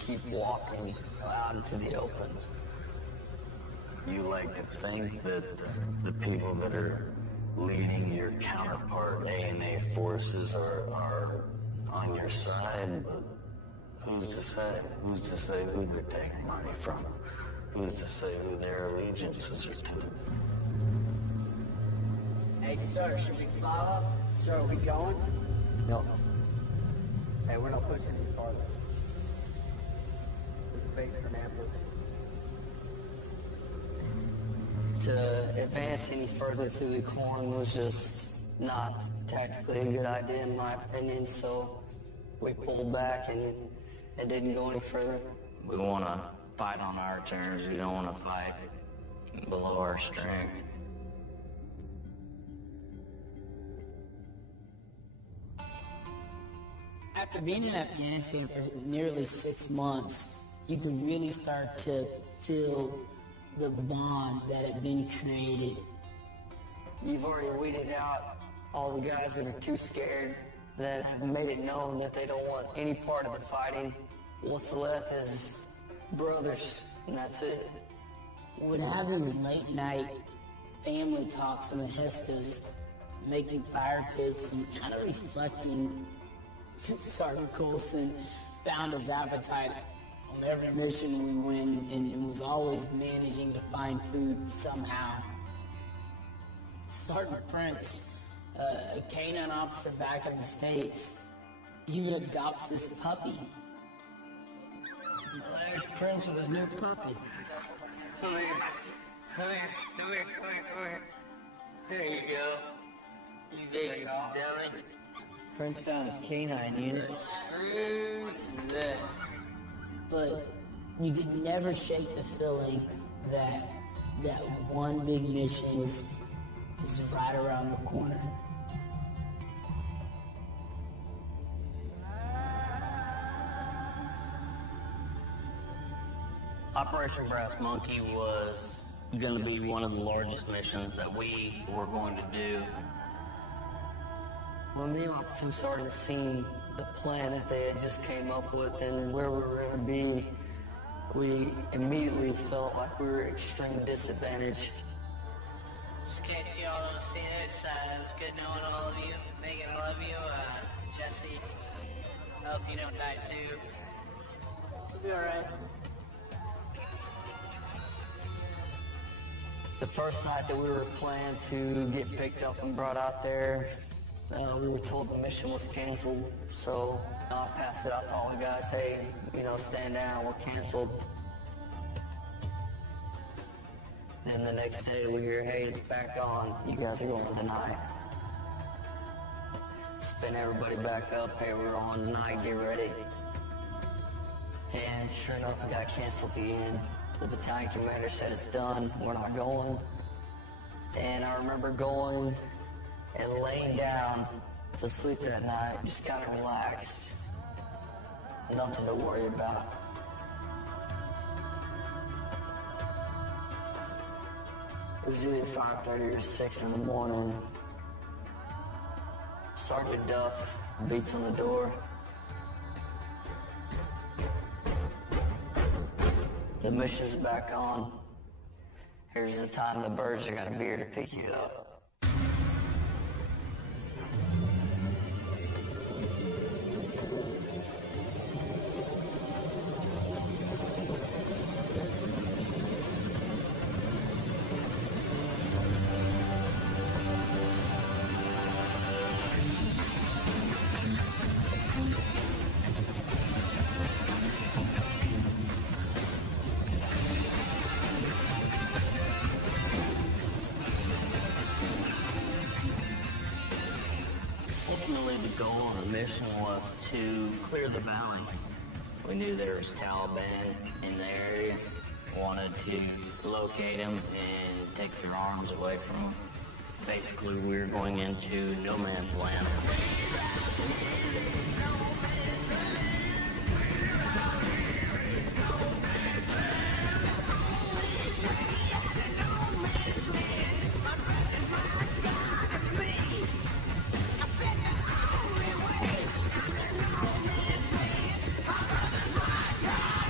keep walking out into the open. You like to think that the people that are leading your counterpart A&A forces are on your side, but who's to say? Who's to say who they're taking money from? Who's to say who their allegiances are to? Hey, sir, should we follow? Sir, are we going? No. Hey, we're not pushing any farther. Let's wait for an ambush. To advance any further through the corn was just not tactically a good idea in my opinion, so we pulled back and didn't go any further. We want to fight on our terms. We don't want to fight below our strength. After being in Afghanistan for nearly 6 months, you can really start to feel the bond that had been created. You've already weeded out all the guys that are too scared, that have made it known that they don't want any part of the fighting. What's left is brothers, and that's it. We would have these late night family talks in the Hestas, making fire pits and kind of reflecting. Sergeant Coulson found his appetite on every mission we went and was always managing to find food somehow. Sergeant Prince, a canine officer back in the States, even adopts this puppy. There's Prince with his new puppy. Come here. Come here. Come here. Come here. Come here. There you go. You big dummy. Prince found his canine unit. Screw that. But you could never shake the feeling that that one big mission is right around the corner. Operation Brass Monkey was going to be one of the largest missions that we were going to do. When me and my platoon started seeing the plan that they had just came up with and where we were going to be, we immediately felt like we were at extreme disadvantage. Just in case y'all don't see it, it was good knowing all of you. Megan, I love you. Jesse, I hope you don't die too. You'll be alright. The first night that we were planned to get picked up and brought out there, we were told the mission was canceled, so I passed it out to all the guys, hey, stand down, we're canceled. Then the next day we hear, hey, it's back on, you guys are going tonight. Spin everybody back up, hey, we're on tonight, get ready. And sure enough, it got canceled again. The battalion commander said it's done, we're not going. And I remember going and laying down to sleep that night, just kind of relaxed. Nothing to worry about. It was either 5:30 or 6 in the morning. Sergeant Duff beats on the door. The mission's back on. Here's the time the birds are gonna be here to pick you up. Ultimately, the goal on the mission was to clear the valley. We knew there was Taliban in the area. Wanted to locate them and take their arms away from them. Basically, we were going into no man's land.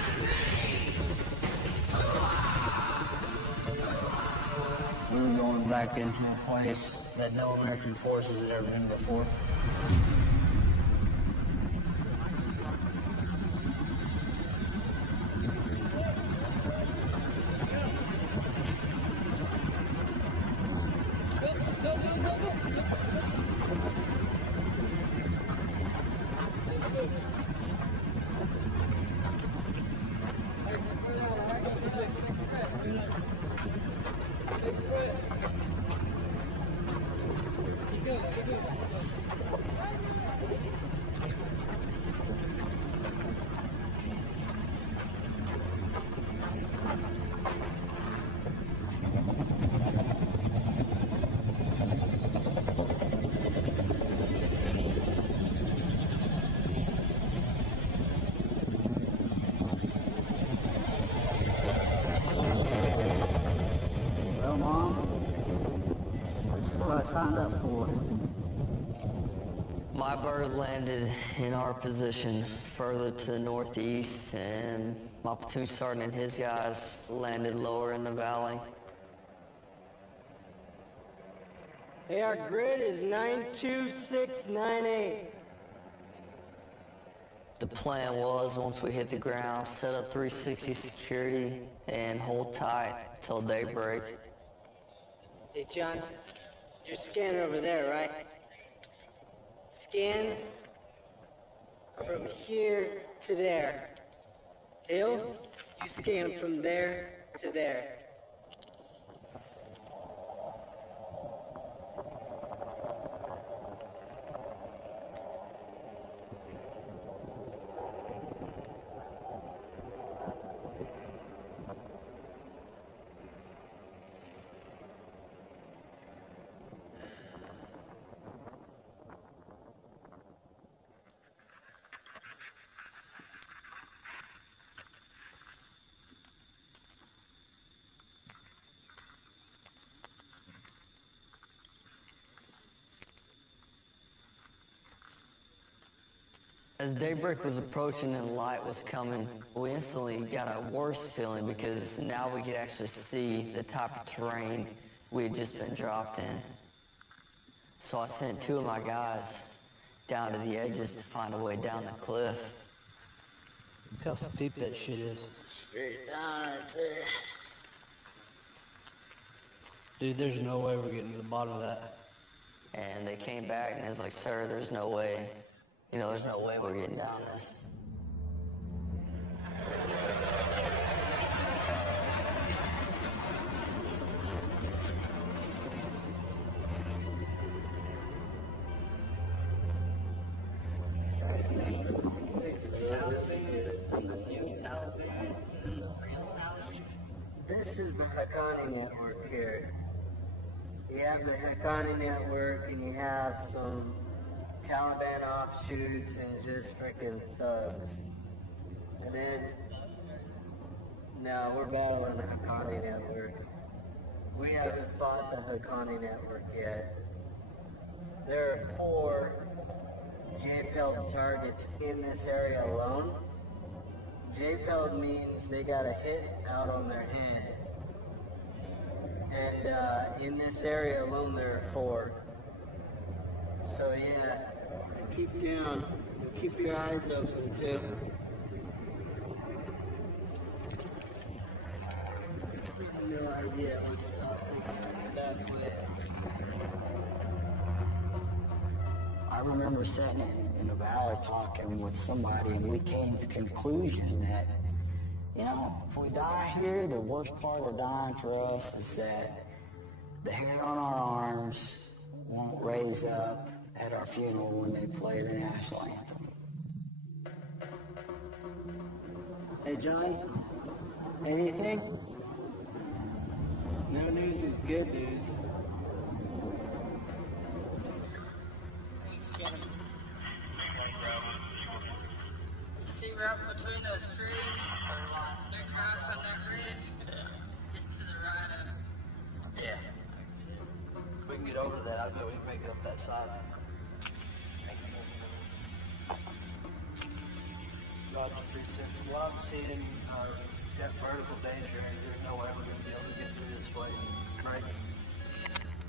back into a place that no American forces had ever been before. Well, Mom, this is what I signed up for. My bird landed in our position further to the northeast, and my platoon sergeant and his guys landed lower in the valley. Hey, our grid is 92698. The plan was, once we hit the ground, set up 360 security and hold tight till daybreak. Hey, John, your scanner over there, right? Scan from here to there. Hill, you scan from there to there. As daybreak was approaching and light was coming, we instantly got a worse feeling because now we could actually see the type of terrain we had just been dropped in. So I sent two of my guys down to the edges to find a way down the cliff. Look how steep that shit is. Straight down right there. Dude, there's no way we're getting to the bottom of that. And they came back and it's like, sir, there's no way. You know, there's no way we're getting down this. This is the Haqqani network here. You have the Haqqani network and you have some Taliban offshoots and just freaking thugs. And then, no, we're battling the Haqqani network. We haven't fought the Haqqani network yet. There are 4 JPEL targets in this area alone. JPEL means they got a hit out on their head. And in this area alone there are 4. So yeah, keep down. Keep your eyes open too. No idea what's up this bad way. I remember sitting in a valley talking with somebody, and we came to the conclusion that, you know, if we die here, the worst part of dying for us is that the hair on our arms won't raise up at our funeral when they play the national anthem. Hey John, anything? No news is good news. See right between those trees? Big rock on that ridge? Just to the right of it. Yeah. If we can get over that, I bet we can make it up that side. God, the 360. What I'm seeing, that vertical danger is there's no way we're going to be able to get through this way, right?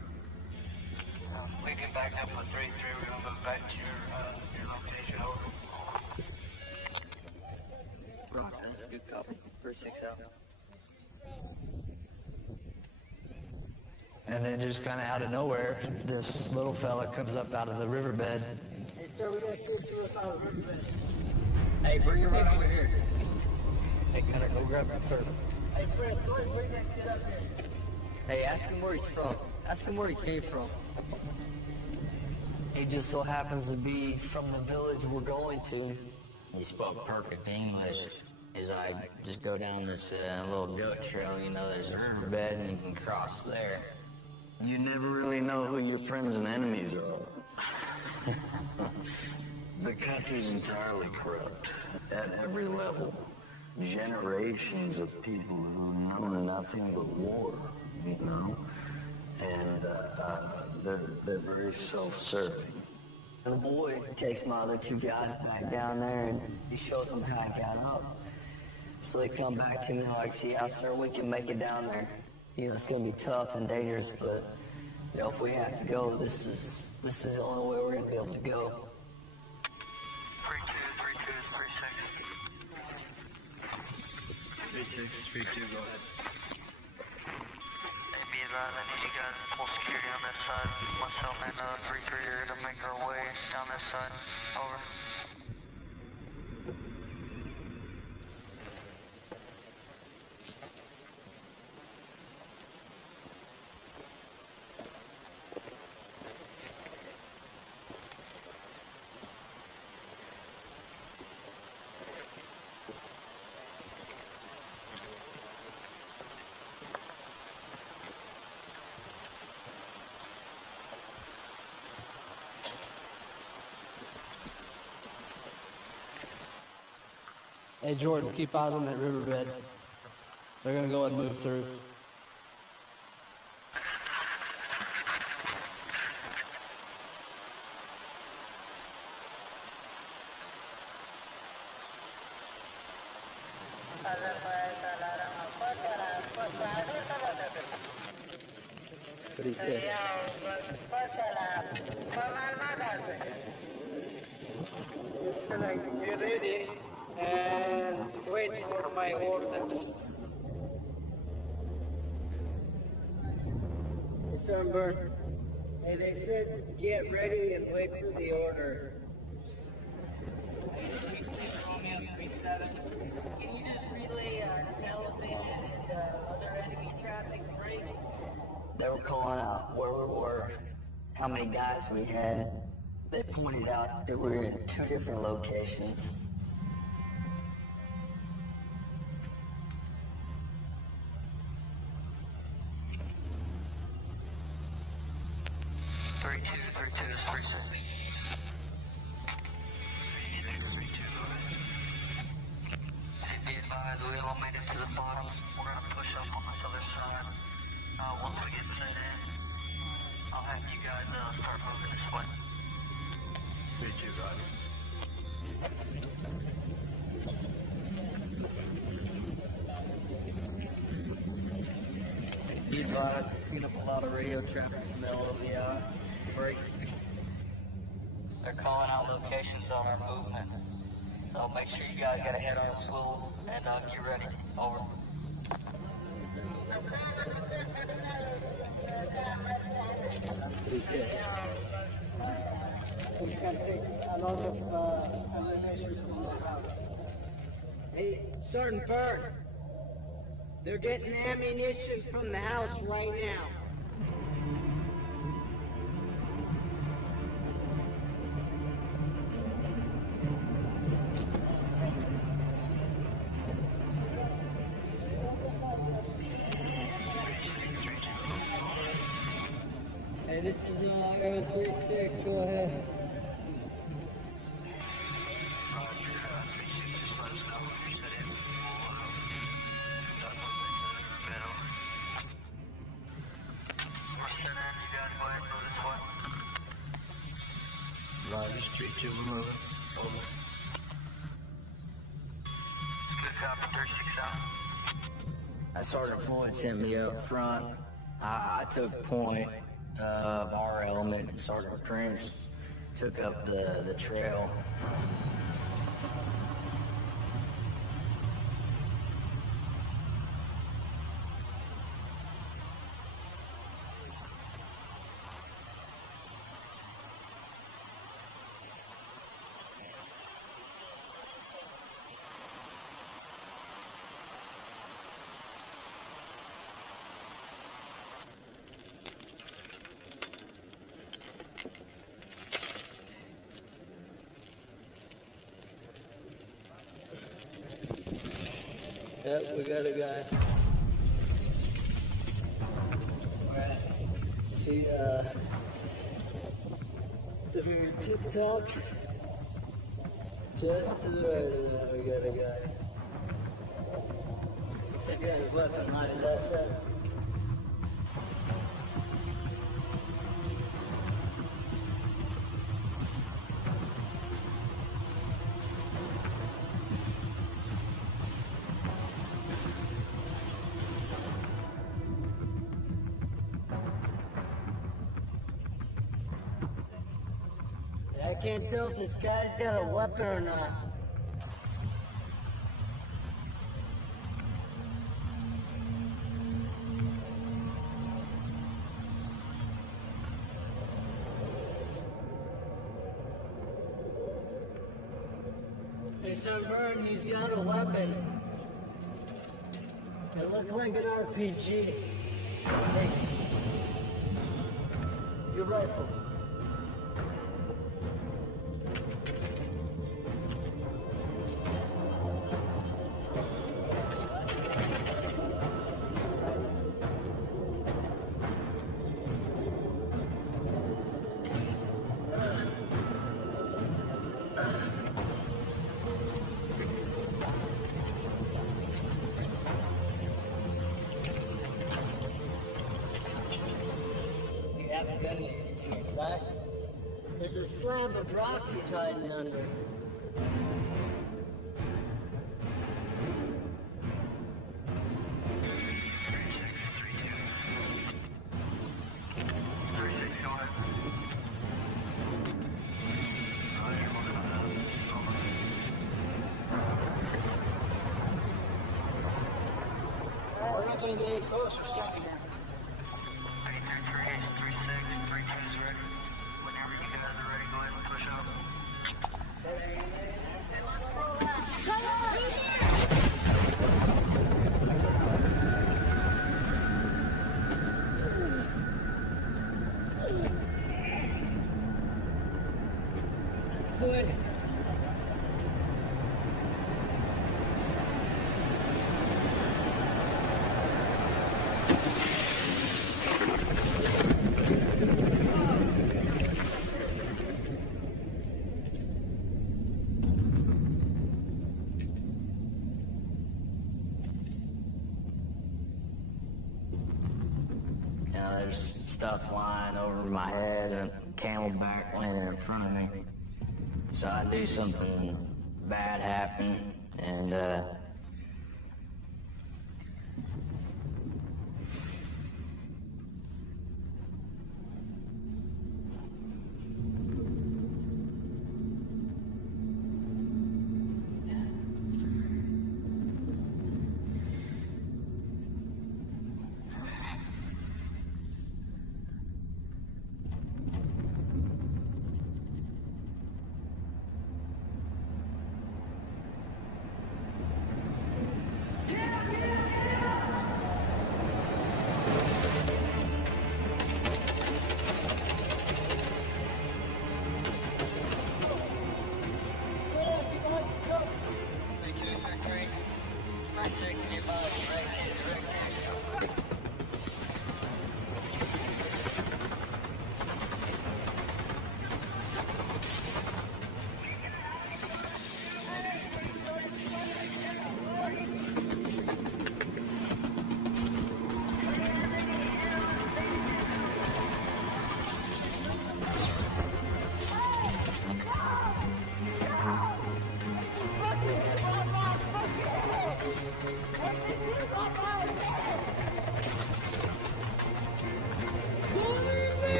We get back up on 3-3. We're going to move back to your location. Over. Roger, that's a good copy. 3-6 out. And then just kind of out of nowhere, this little fella comes up out of the riverbed. Hey, sir, we got to get to us out of the riverbed. Hey, bring it right over here. Hey, Cutter, go grab that turtle. Hey, Chris, go ahead and bring that kid up here. Hey, ask him where he's from. Ask him where he came from. He just so happens to be from the village we're going to. He spoke perfect English. As I just go down this little goat trail, you know, there's a riverbed and you can cross there. You never really know who your friends and enemies are. The country's entirely corrupt at every level. Generations of people who know nothing but war, you know, and they're very self-serving. The boy takes my other two guys back down there and he shows them how he got up. So they come back to me like, yeah, sir, we can make it down there. You know, it's going to be tough and dangerous, but, you know, if we have to go, this is the only way we're going to be able to go. 3-2, 3-2, go ahead. Hey, be advised, I need you guys to pull security on this side. Myself and 3-3 are going to make our way down this side. Over. Hey, Jordan, keep eyes on that riverbed. They're going to go ahead and move through. What do you say? Just to like get ready and wait for my order. December. Hey, they said get ready and wait for the order. Can you just relay tell if they had other enemy traffic break? They were calling out where we were, how many guys we had. They pointed out that we were in 2 different locations. Be advised, we all made it to the bottom. We're going to push up on this other side. Once we get set in, I'll have you guys start moving this way. 3-2, Roger. Be advised, clean up a lot of radio traffic in the middle of the break. They're calling out locations on our movement. So make sure you guys get ahead on swivel and get ready. Over. Hey, Sergeant Bird. They're getting ammunition from the house right now. Hey, this is Aero 36, go ahead. Roger, Street 2, we're moving. Over. Good copy, 36 out. Sergeant Floyd sent me up front. I took point, of our element, Sergeant Prince, took up the trail. Yep, we got a guy. Alright. See, if you're TikTok, just to the right of that, we got a guy. If you got his weapon, right, is that set? I can't tell if this guy's got a weapon or not. Hey, Sunburn, he's got a weapon. It looked like an RPG. Hey, your rifle. Haven't done it in your sack. There's a slab of rock he's hiding under. We're not going to get any closer, second. Good. There's stuff flying over my head and a camelback landing in front of me. So I do something bad happen, and Go!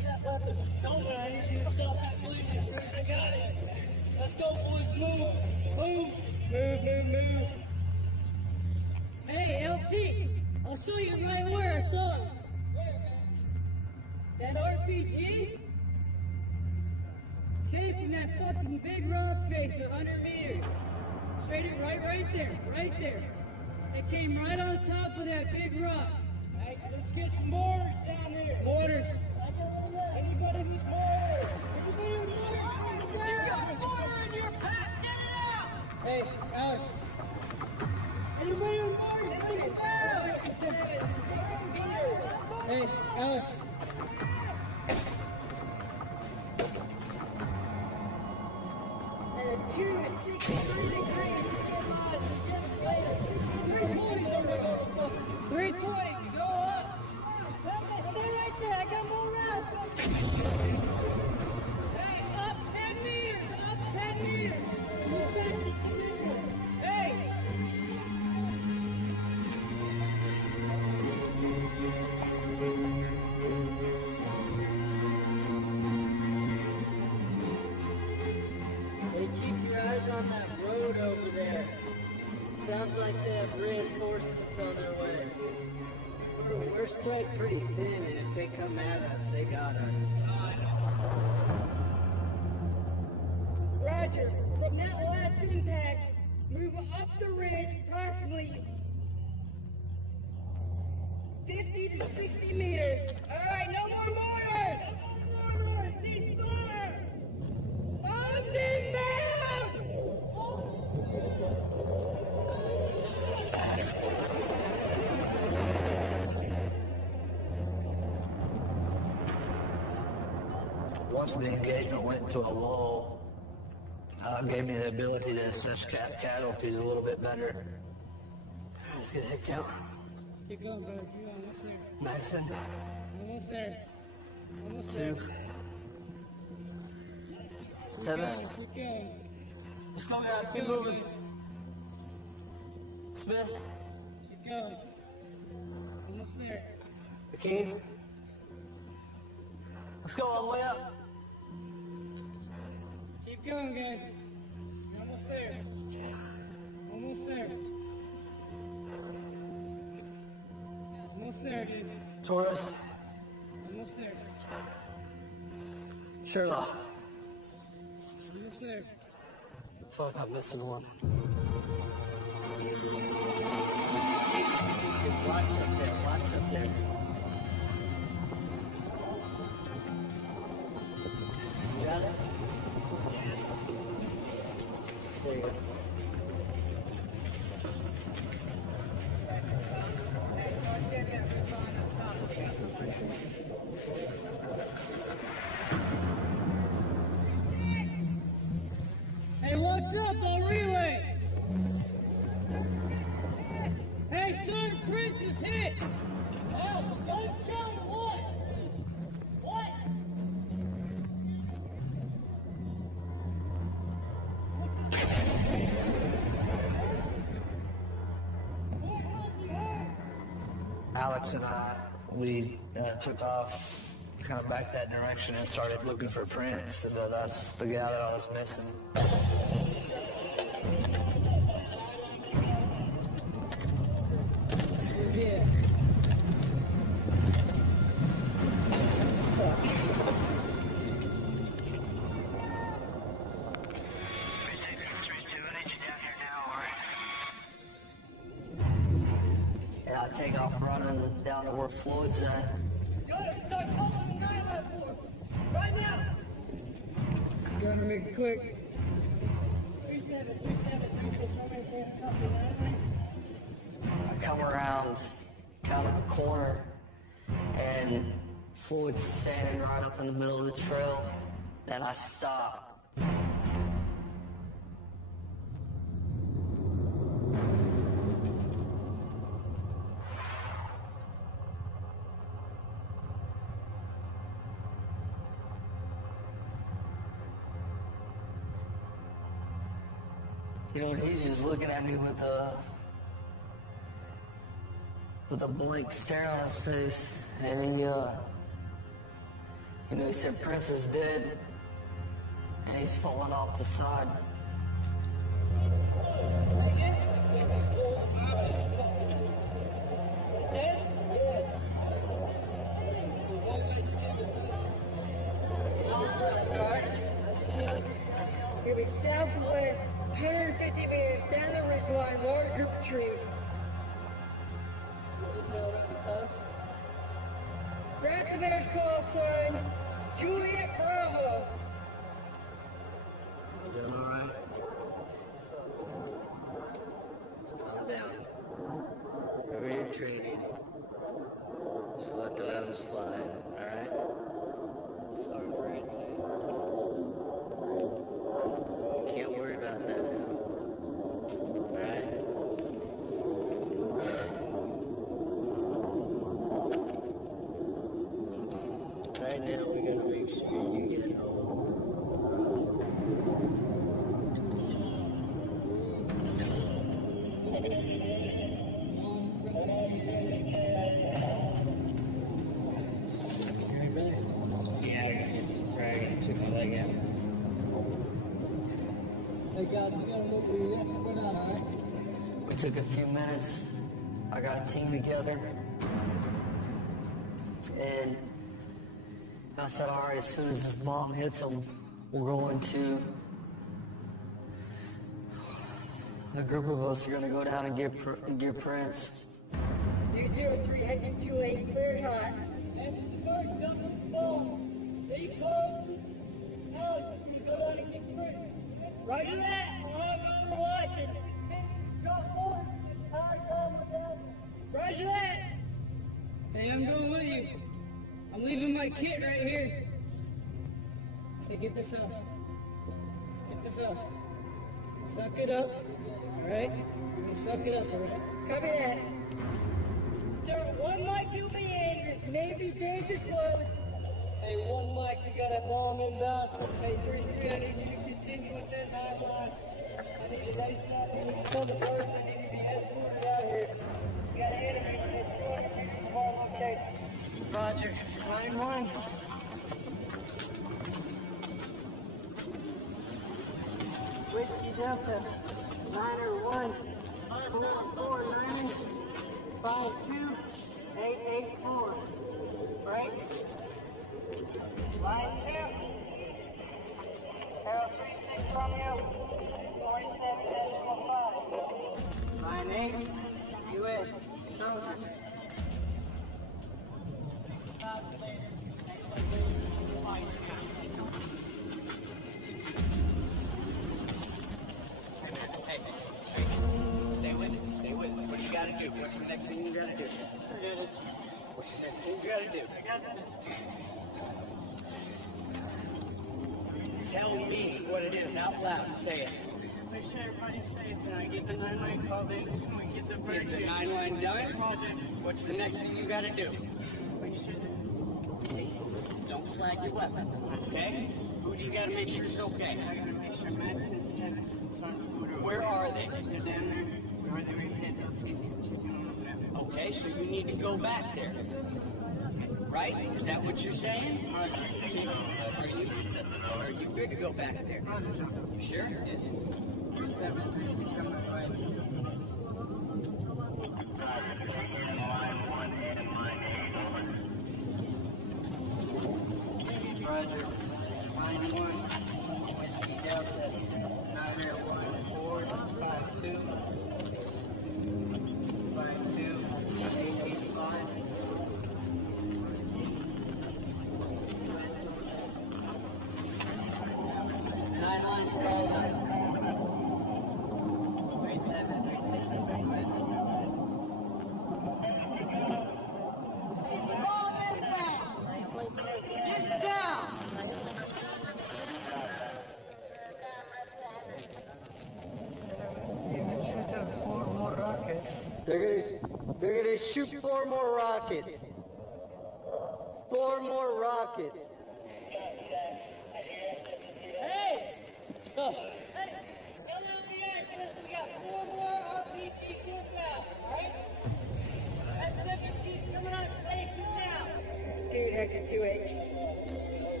Don't worry, I need you to stop that bleeding. I got it. Let's go, boys. Move. Move. Hey, LT. I'll show you right where I saw it. That RPG came from that fucking big rock face 100 meters. Straight it right there. It came right on top of that big rock. Hey, let's get some mortars down here. Mortars. Anybody with mortars? Anybody with mortars? You got a mortar in your pack. Get it out. Hey, Alex. Anybody with mortars? Get it out. Hey, Alex. And a 260 degrees. 320, go up. Stay right there, I got more rounds. Hey, up 10 meters, Move back. Hey. Hey, keep your eyes on that road over there. Sounds like they have reinforcements on their way. We're spread pretty thin, and if they come at us, they got us. Roger. From that last impact, move up the ridge approximately 50 to 60 meters. All right, no more mortars. Ceasefire. Bombs inbound. Once the engagement went into a lull, gave me the ability to assess casualties a little bit better. Let's get that count. Keep going, bro. Keep going. Almost there. Madison. Almost there. 2. 7. Keep going. Let's go, guys. Keep moving. Smith. Keep going. Almost there. McKean. Let's go all the way up. Keep going, guys. You're almost there. Almost there. Almost there, dude. Torres. Almost there. Sherlock. Almost there. Fuck, I'm missing one. Watch up there. You got it? There you go. Hey, what's up? I'll relay. Hey, son, Prince is hit. Oh, don't tell me what. What? Alex and I, we took off kind of back that direction and started looking for Prince. And that's the guy that I was missing. Who's here? And I take off running down to where Floyd's at. Right now! You want to make it quick? 3736, I come around kind of the corner, and Floyd's standing right up in the middle of the trail, and I stop. You know, he's just looking at me with a blank stare on his face, and You know, he said Prince is dead, and he's falling off the side. You'll be southwest, 150 meters down the ridge line, large group of trees. Grab the bear's call sign, Juliet Bravo. You doing alright? Just calm down. Remember your training. Just let the rounds fly, alright? Sorry for anything. Can't worry about that now. Alright? Right now we gotta make sure you get home. We took a few minutes. I got a team together. And I said, all right, as soon as this bomb hits them, we're going to... A group of us are going to go down and get Prince. 203, heading 28, cleared hot. Roger that. I'm watching. Roger that. Hey, I'm going with you. I'm leaving my kit right here. Hey, get this up. Get this up. Suck it up. All right? Suck it up, all right? Copy that. Sir, one mic you'll be in. This may be danger close. Hey, one mic, you got a bomb inbound. Hey, 3-3, I need you to continue with that 9-1. I need you to race that. I need you to tell the birds I need you to be escorted out here. You got an enemy that's 200 meters from our location. Roger, 9-1. Whiskey Delta, 901, 449, 52884. Right? Line 2. Arrow 36 from you. 47.5. Line 8. U.S. Soldier. Stay with me. What do you gotta do? What's the next thing you gotta do? What's the next thing you gotta do? Tell me what it is out loud. Say it. Make sure everybody's safe and I get the 9-1 called in. We get the Is the 9-1 done? What's the next thing you gotta do? Make sure that Don't flag your weapon, okay? Who do you gotta make sure is okay? I gotta make sure Max and Ted are Where are they? They're down there. Where they were hit. Okay, so you need to go back there. Right? Is that what you're saying? Are you good to go back there? You sure? 3736 on my right. Roger. Line 1. Whiskey Delta. 901-452. 52-885. Nine lines called up. 3736 on my right. Get down! They're gonna shoot 4 more rockets. 4 more rockets. Hey! Oh. Hey! LLBI says we got 4 more RPGs inbound, alright? SWC's coming on station now. Dude, Hector 2H.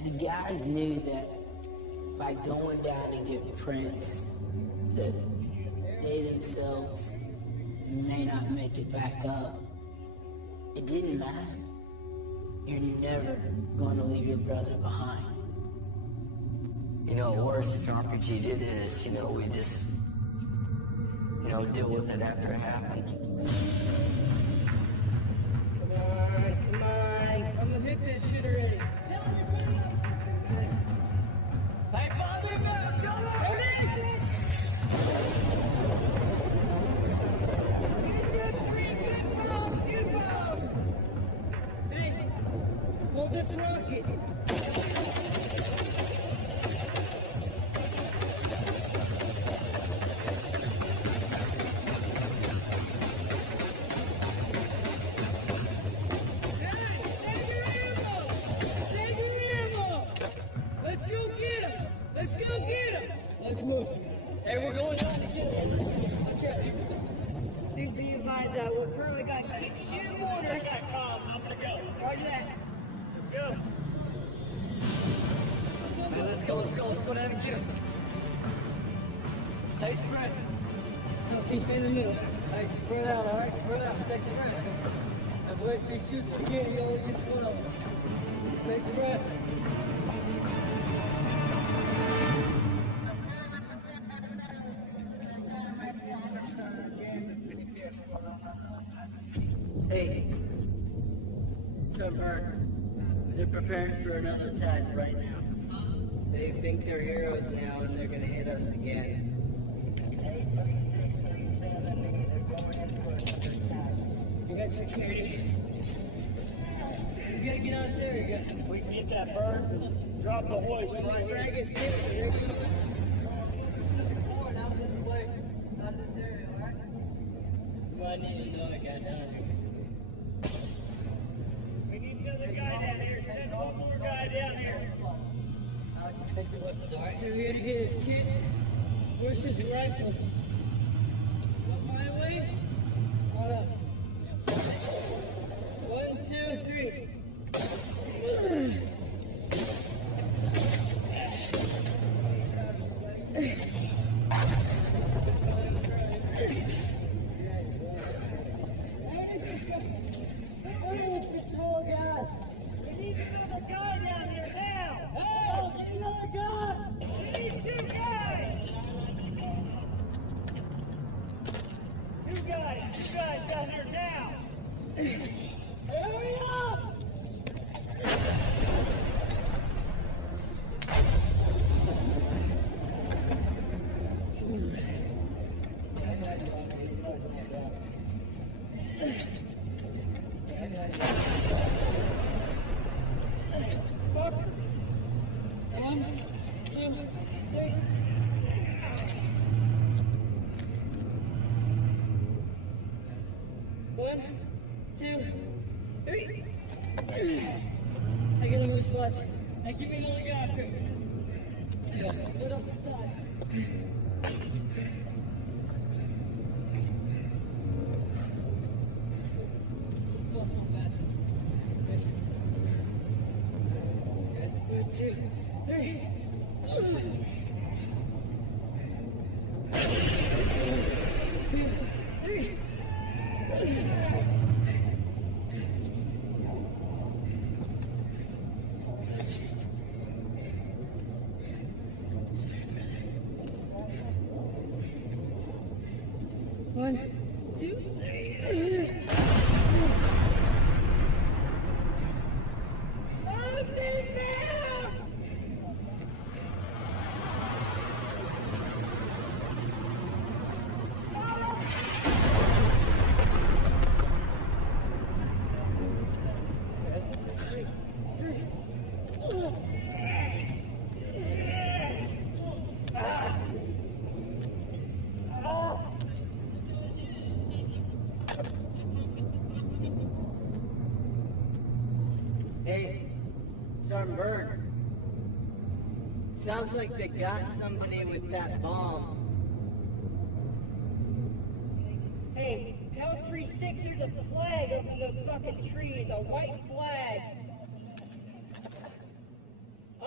The guys knew that by going down to get prints, that they themselves may not make it back up. It didn't matter. You're never going to leave your brother behind. You know, worse if an RPG did this, you know, we just, you know, deal with it after it happened. Come on. I'm gonna hit this shit already. Hey, Bobby, come on! Hey, hold this and rock it. Let's move. Hey, we're going down to get him. Watch out. Please be advised that we're currently got shooting orders. I'm gonna go. Roger that. Go. Hey, let's go down and get him. Stay spread. No, stay in the middle. Hey, spread out, all right? Spread out, stay spread. If he shoots again, he only gets one of them. Stay spread. Hey, so Bert, they're preparing for another attack right now. They think they're heroes now and they're gonna hit us again. You got security. You gotta get out of this area. We can get that bird and drop the hoist right here. Drag his kid. You're going out this way, not this area, alright? I need another guy down here. We need another guy down here. Send one more guy down here. I'll just take the weapons, alright? We're here to get his kid. Where's his rifle? Up my way? Hold up. 1, 2, 3. One, two, three. I get him response. I keep it on the guy. Put up the side. One, two, three. Two, three. One, two, three. Hey, Sergeant Bird. Sounds like they got somebody with that bomb. Hey, count 3-6, there's a flag up in those fucking trees, a white flag.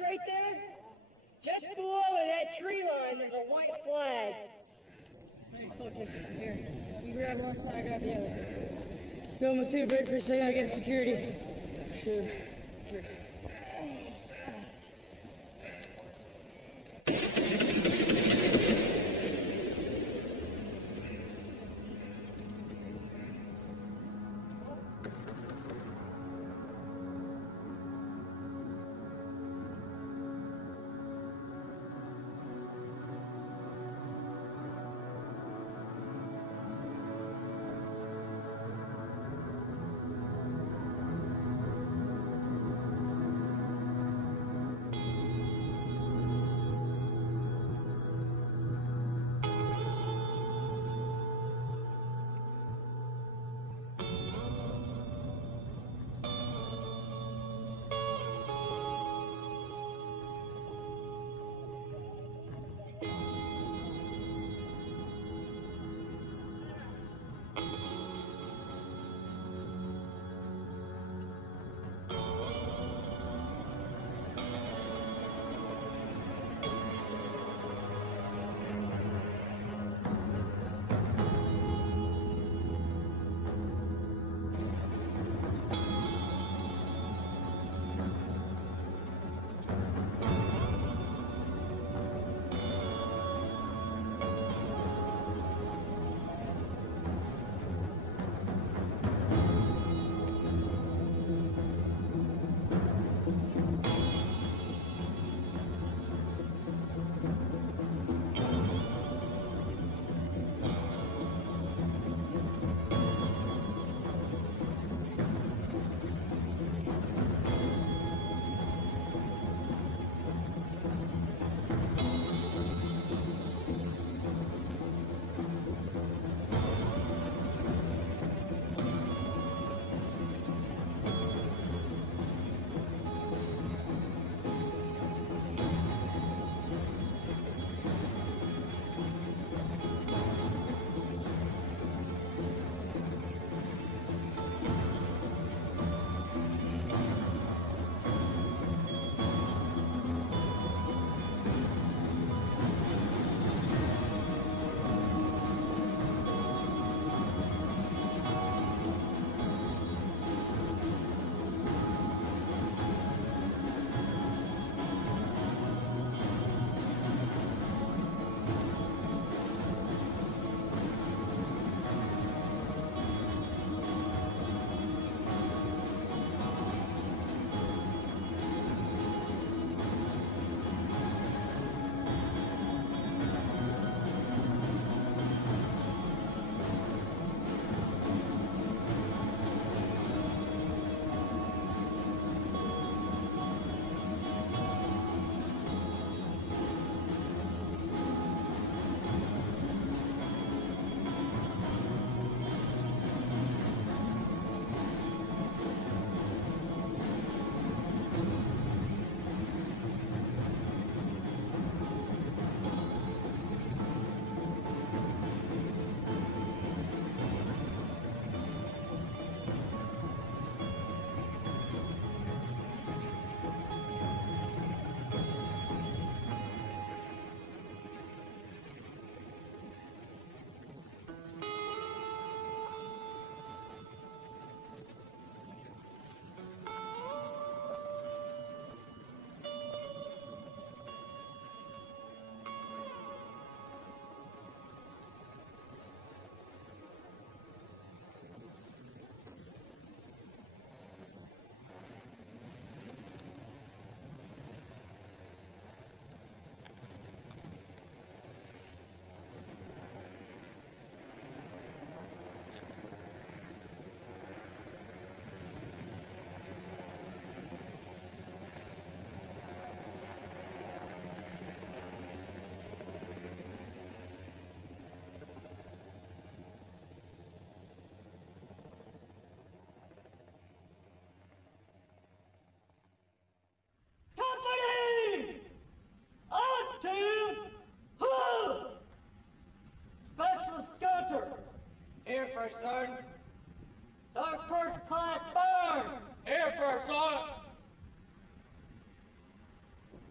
right there? Just below that tree line, there's a white flag. Hey, fuck it. Here, you grab one side, I grab the other. Bill, let's see a break for a second. I get security. Here. first sergeant. Sergeant First Class Burn. Here, First Sergeant.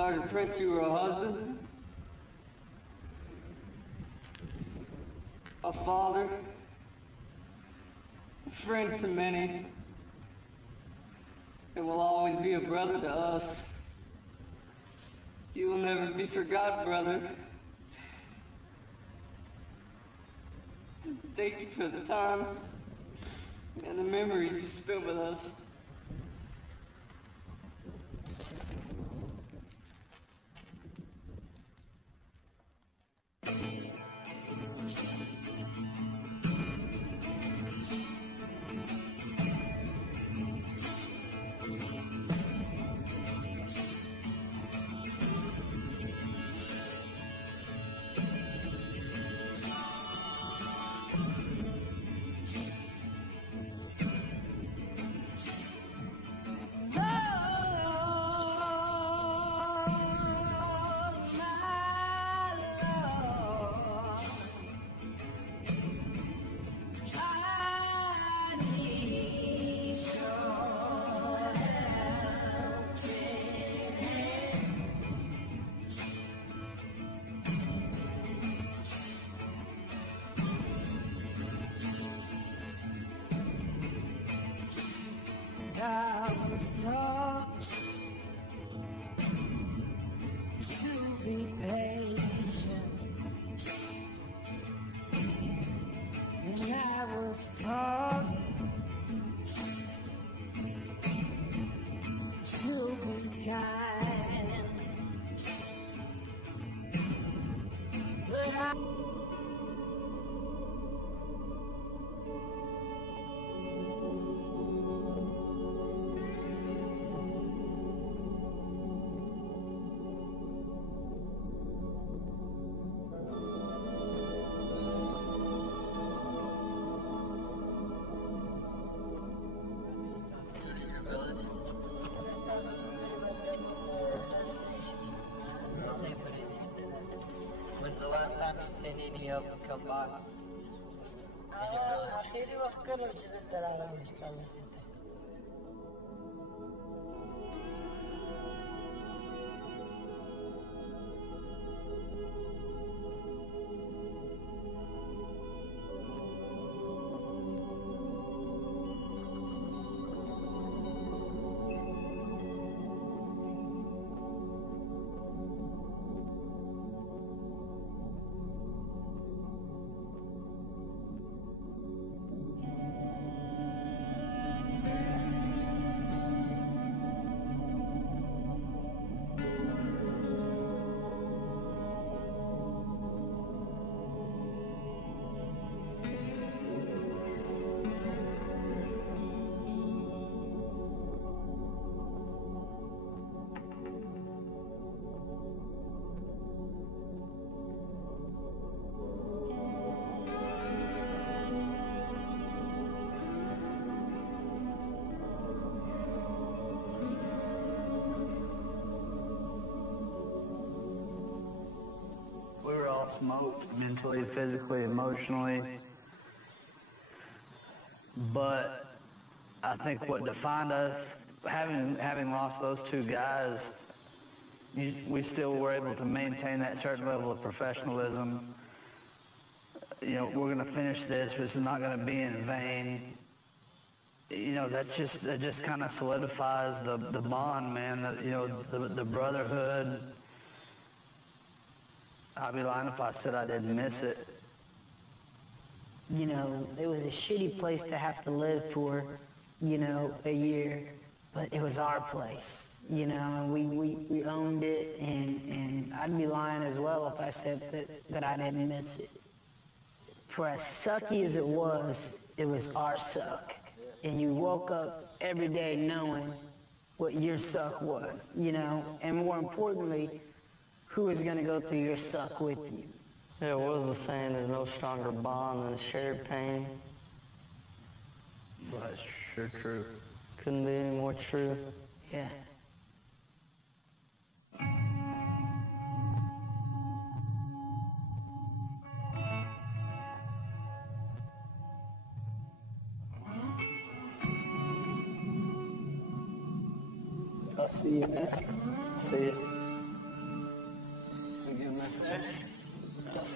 Sergeant Prince, you were a husband, a father, a friend to many, and will always be a brother to us. You will never be forgotten, brother. Thank you for the time and the memories you spent with us. I was taught to be patient, and I was taught to be kind, but When's the last time you seen any of them come by? آخری وقت کلو جدید در عالم اشتغال Smoked mentally, physically, emotionally. But I think what defined us, having lost those two guys, we still were able to maintain that certain level of professionalism. You know, we're going to finish this. This is not going to be in vain. You know, that just kind of solidifies the bond, man. The brotherhood. I'd be lying if I said I didn't miss it. You know, it was a shitty place to have to live for, you know, a year, but it was our place, you know, and we owned it, and I'd be lying as well if I said that I didn't miss it. For as sucky as it was our suck, and you woke up every day knowing what your suck was, you know, and more importantly, who is going to go through your suck with you. Yeah, what was the saying? There's no stronger bond than shared pain. Well, that's sure true. Couldn't be any more true. Yeah. I'll see you, man. See you.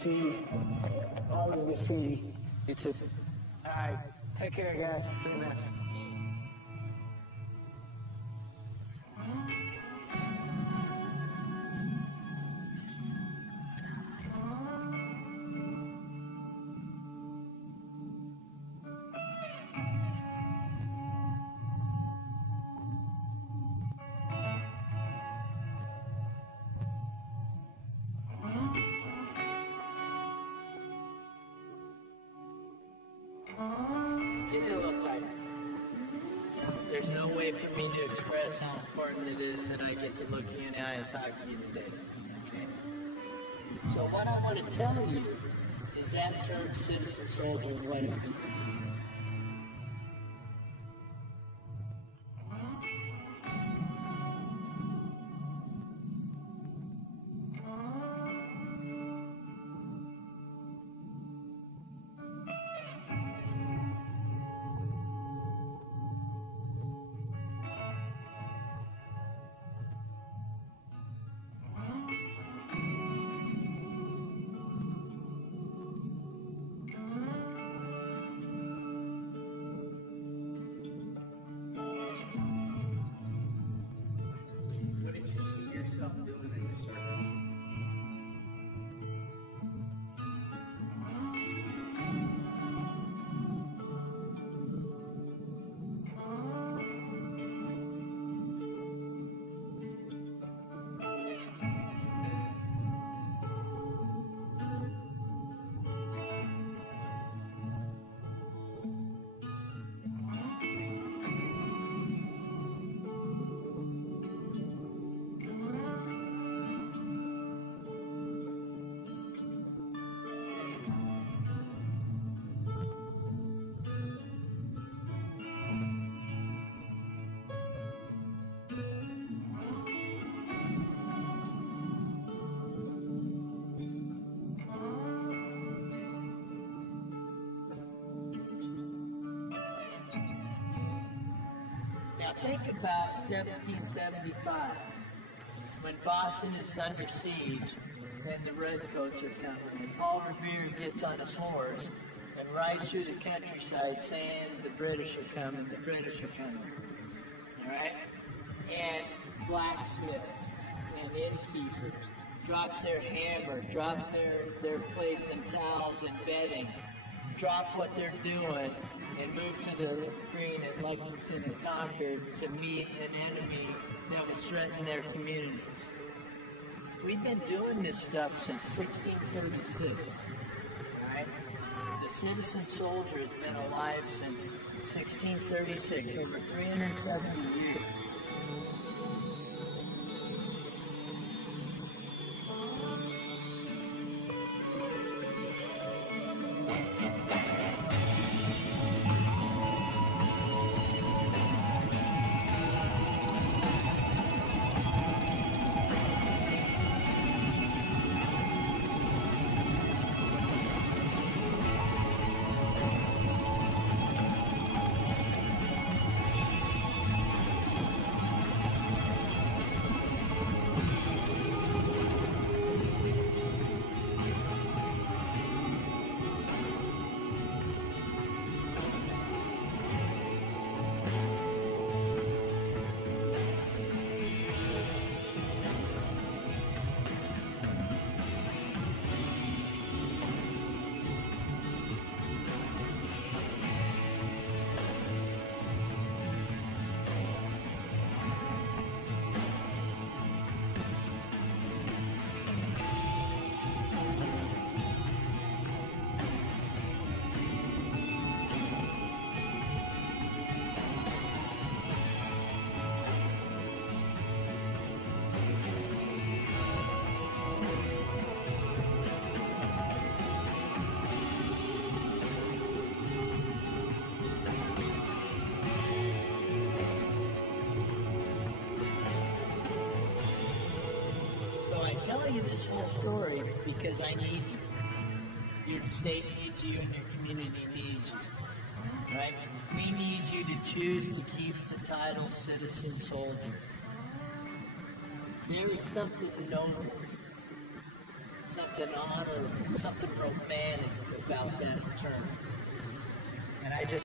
see you. Always good to see you. You too. All right. Take care, guys. See you, man. Get it a little tighter. There's no way for me to express how important it is that I get to look you in the eye and talk to you today. Okay? So what I want to tell you is that term citizen soldier and what it means. Now think about 1775, when Boston is under siege and the Redcoats are coming, and Paul Revere gets on his horse and rides through the countryside saying the British are coming, the British are coming. All right? And blacksmiths and innkeepers drop their hammer, drop their plates and towels and bedding, drop what they're doing, and move to the green at Lexington and Concord to meet an enemy that was threatening their communities. We've been doing this stuff since 1636, all right? The citizen soldier has been alive since 1636, over 370 years. Tell you this whole story because I need you. Your state needs you and your community needs you. Right? We need you to choose to keep the title citizen soldier. There is something noble, something something on or something romantic about that term. And I just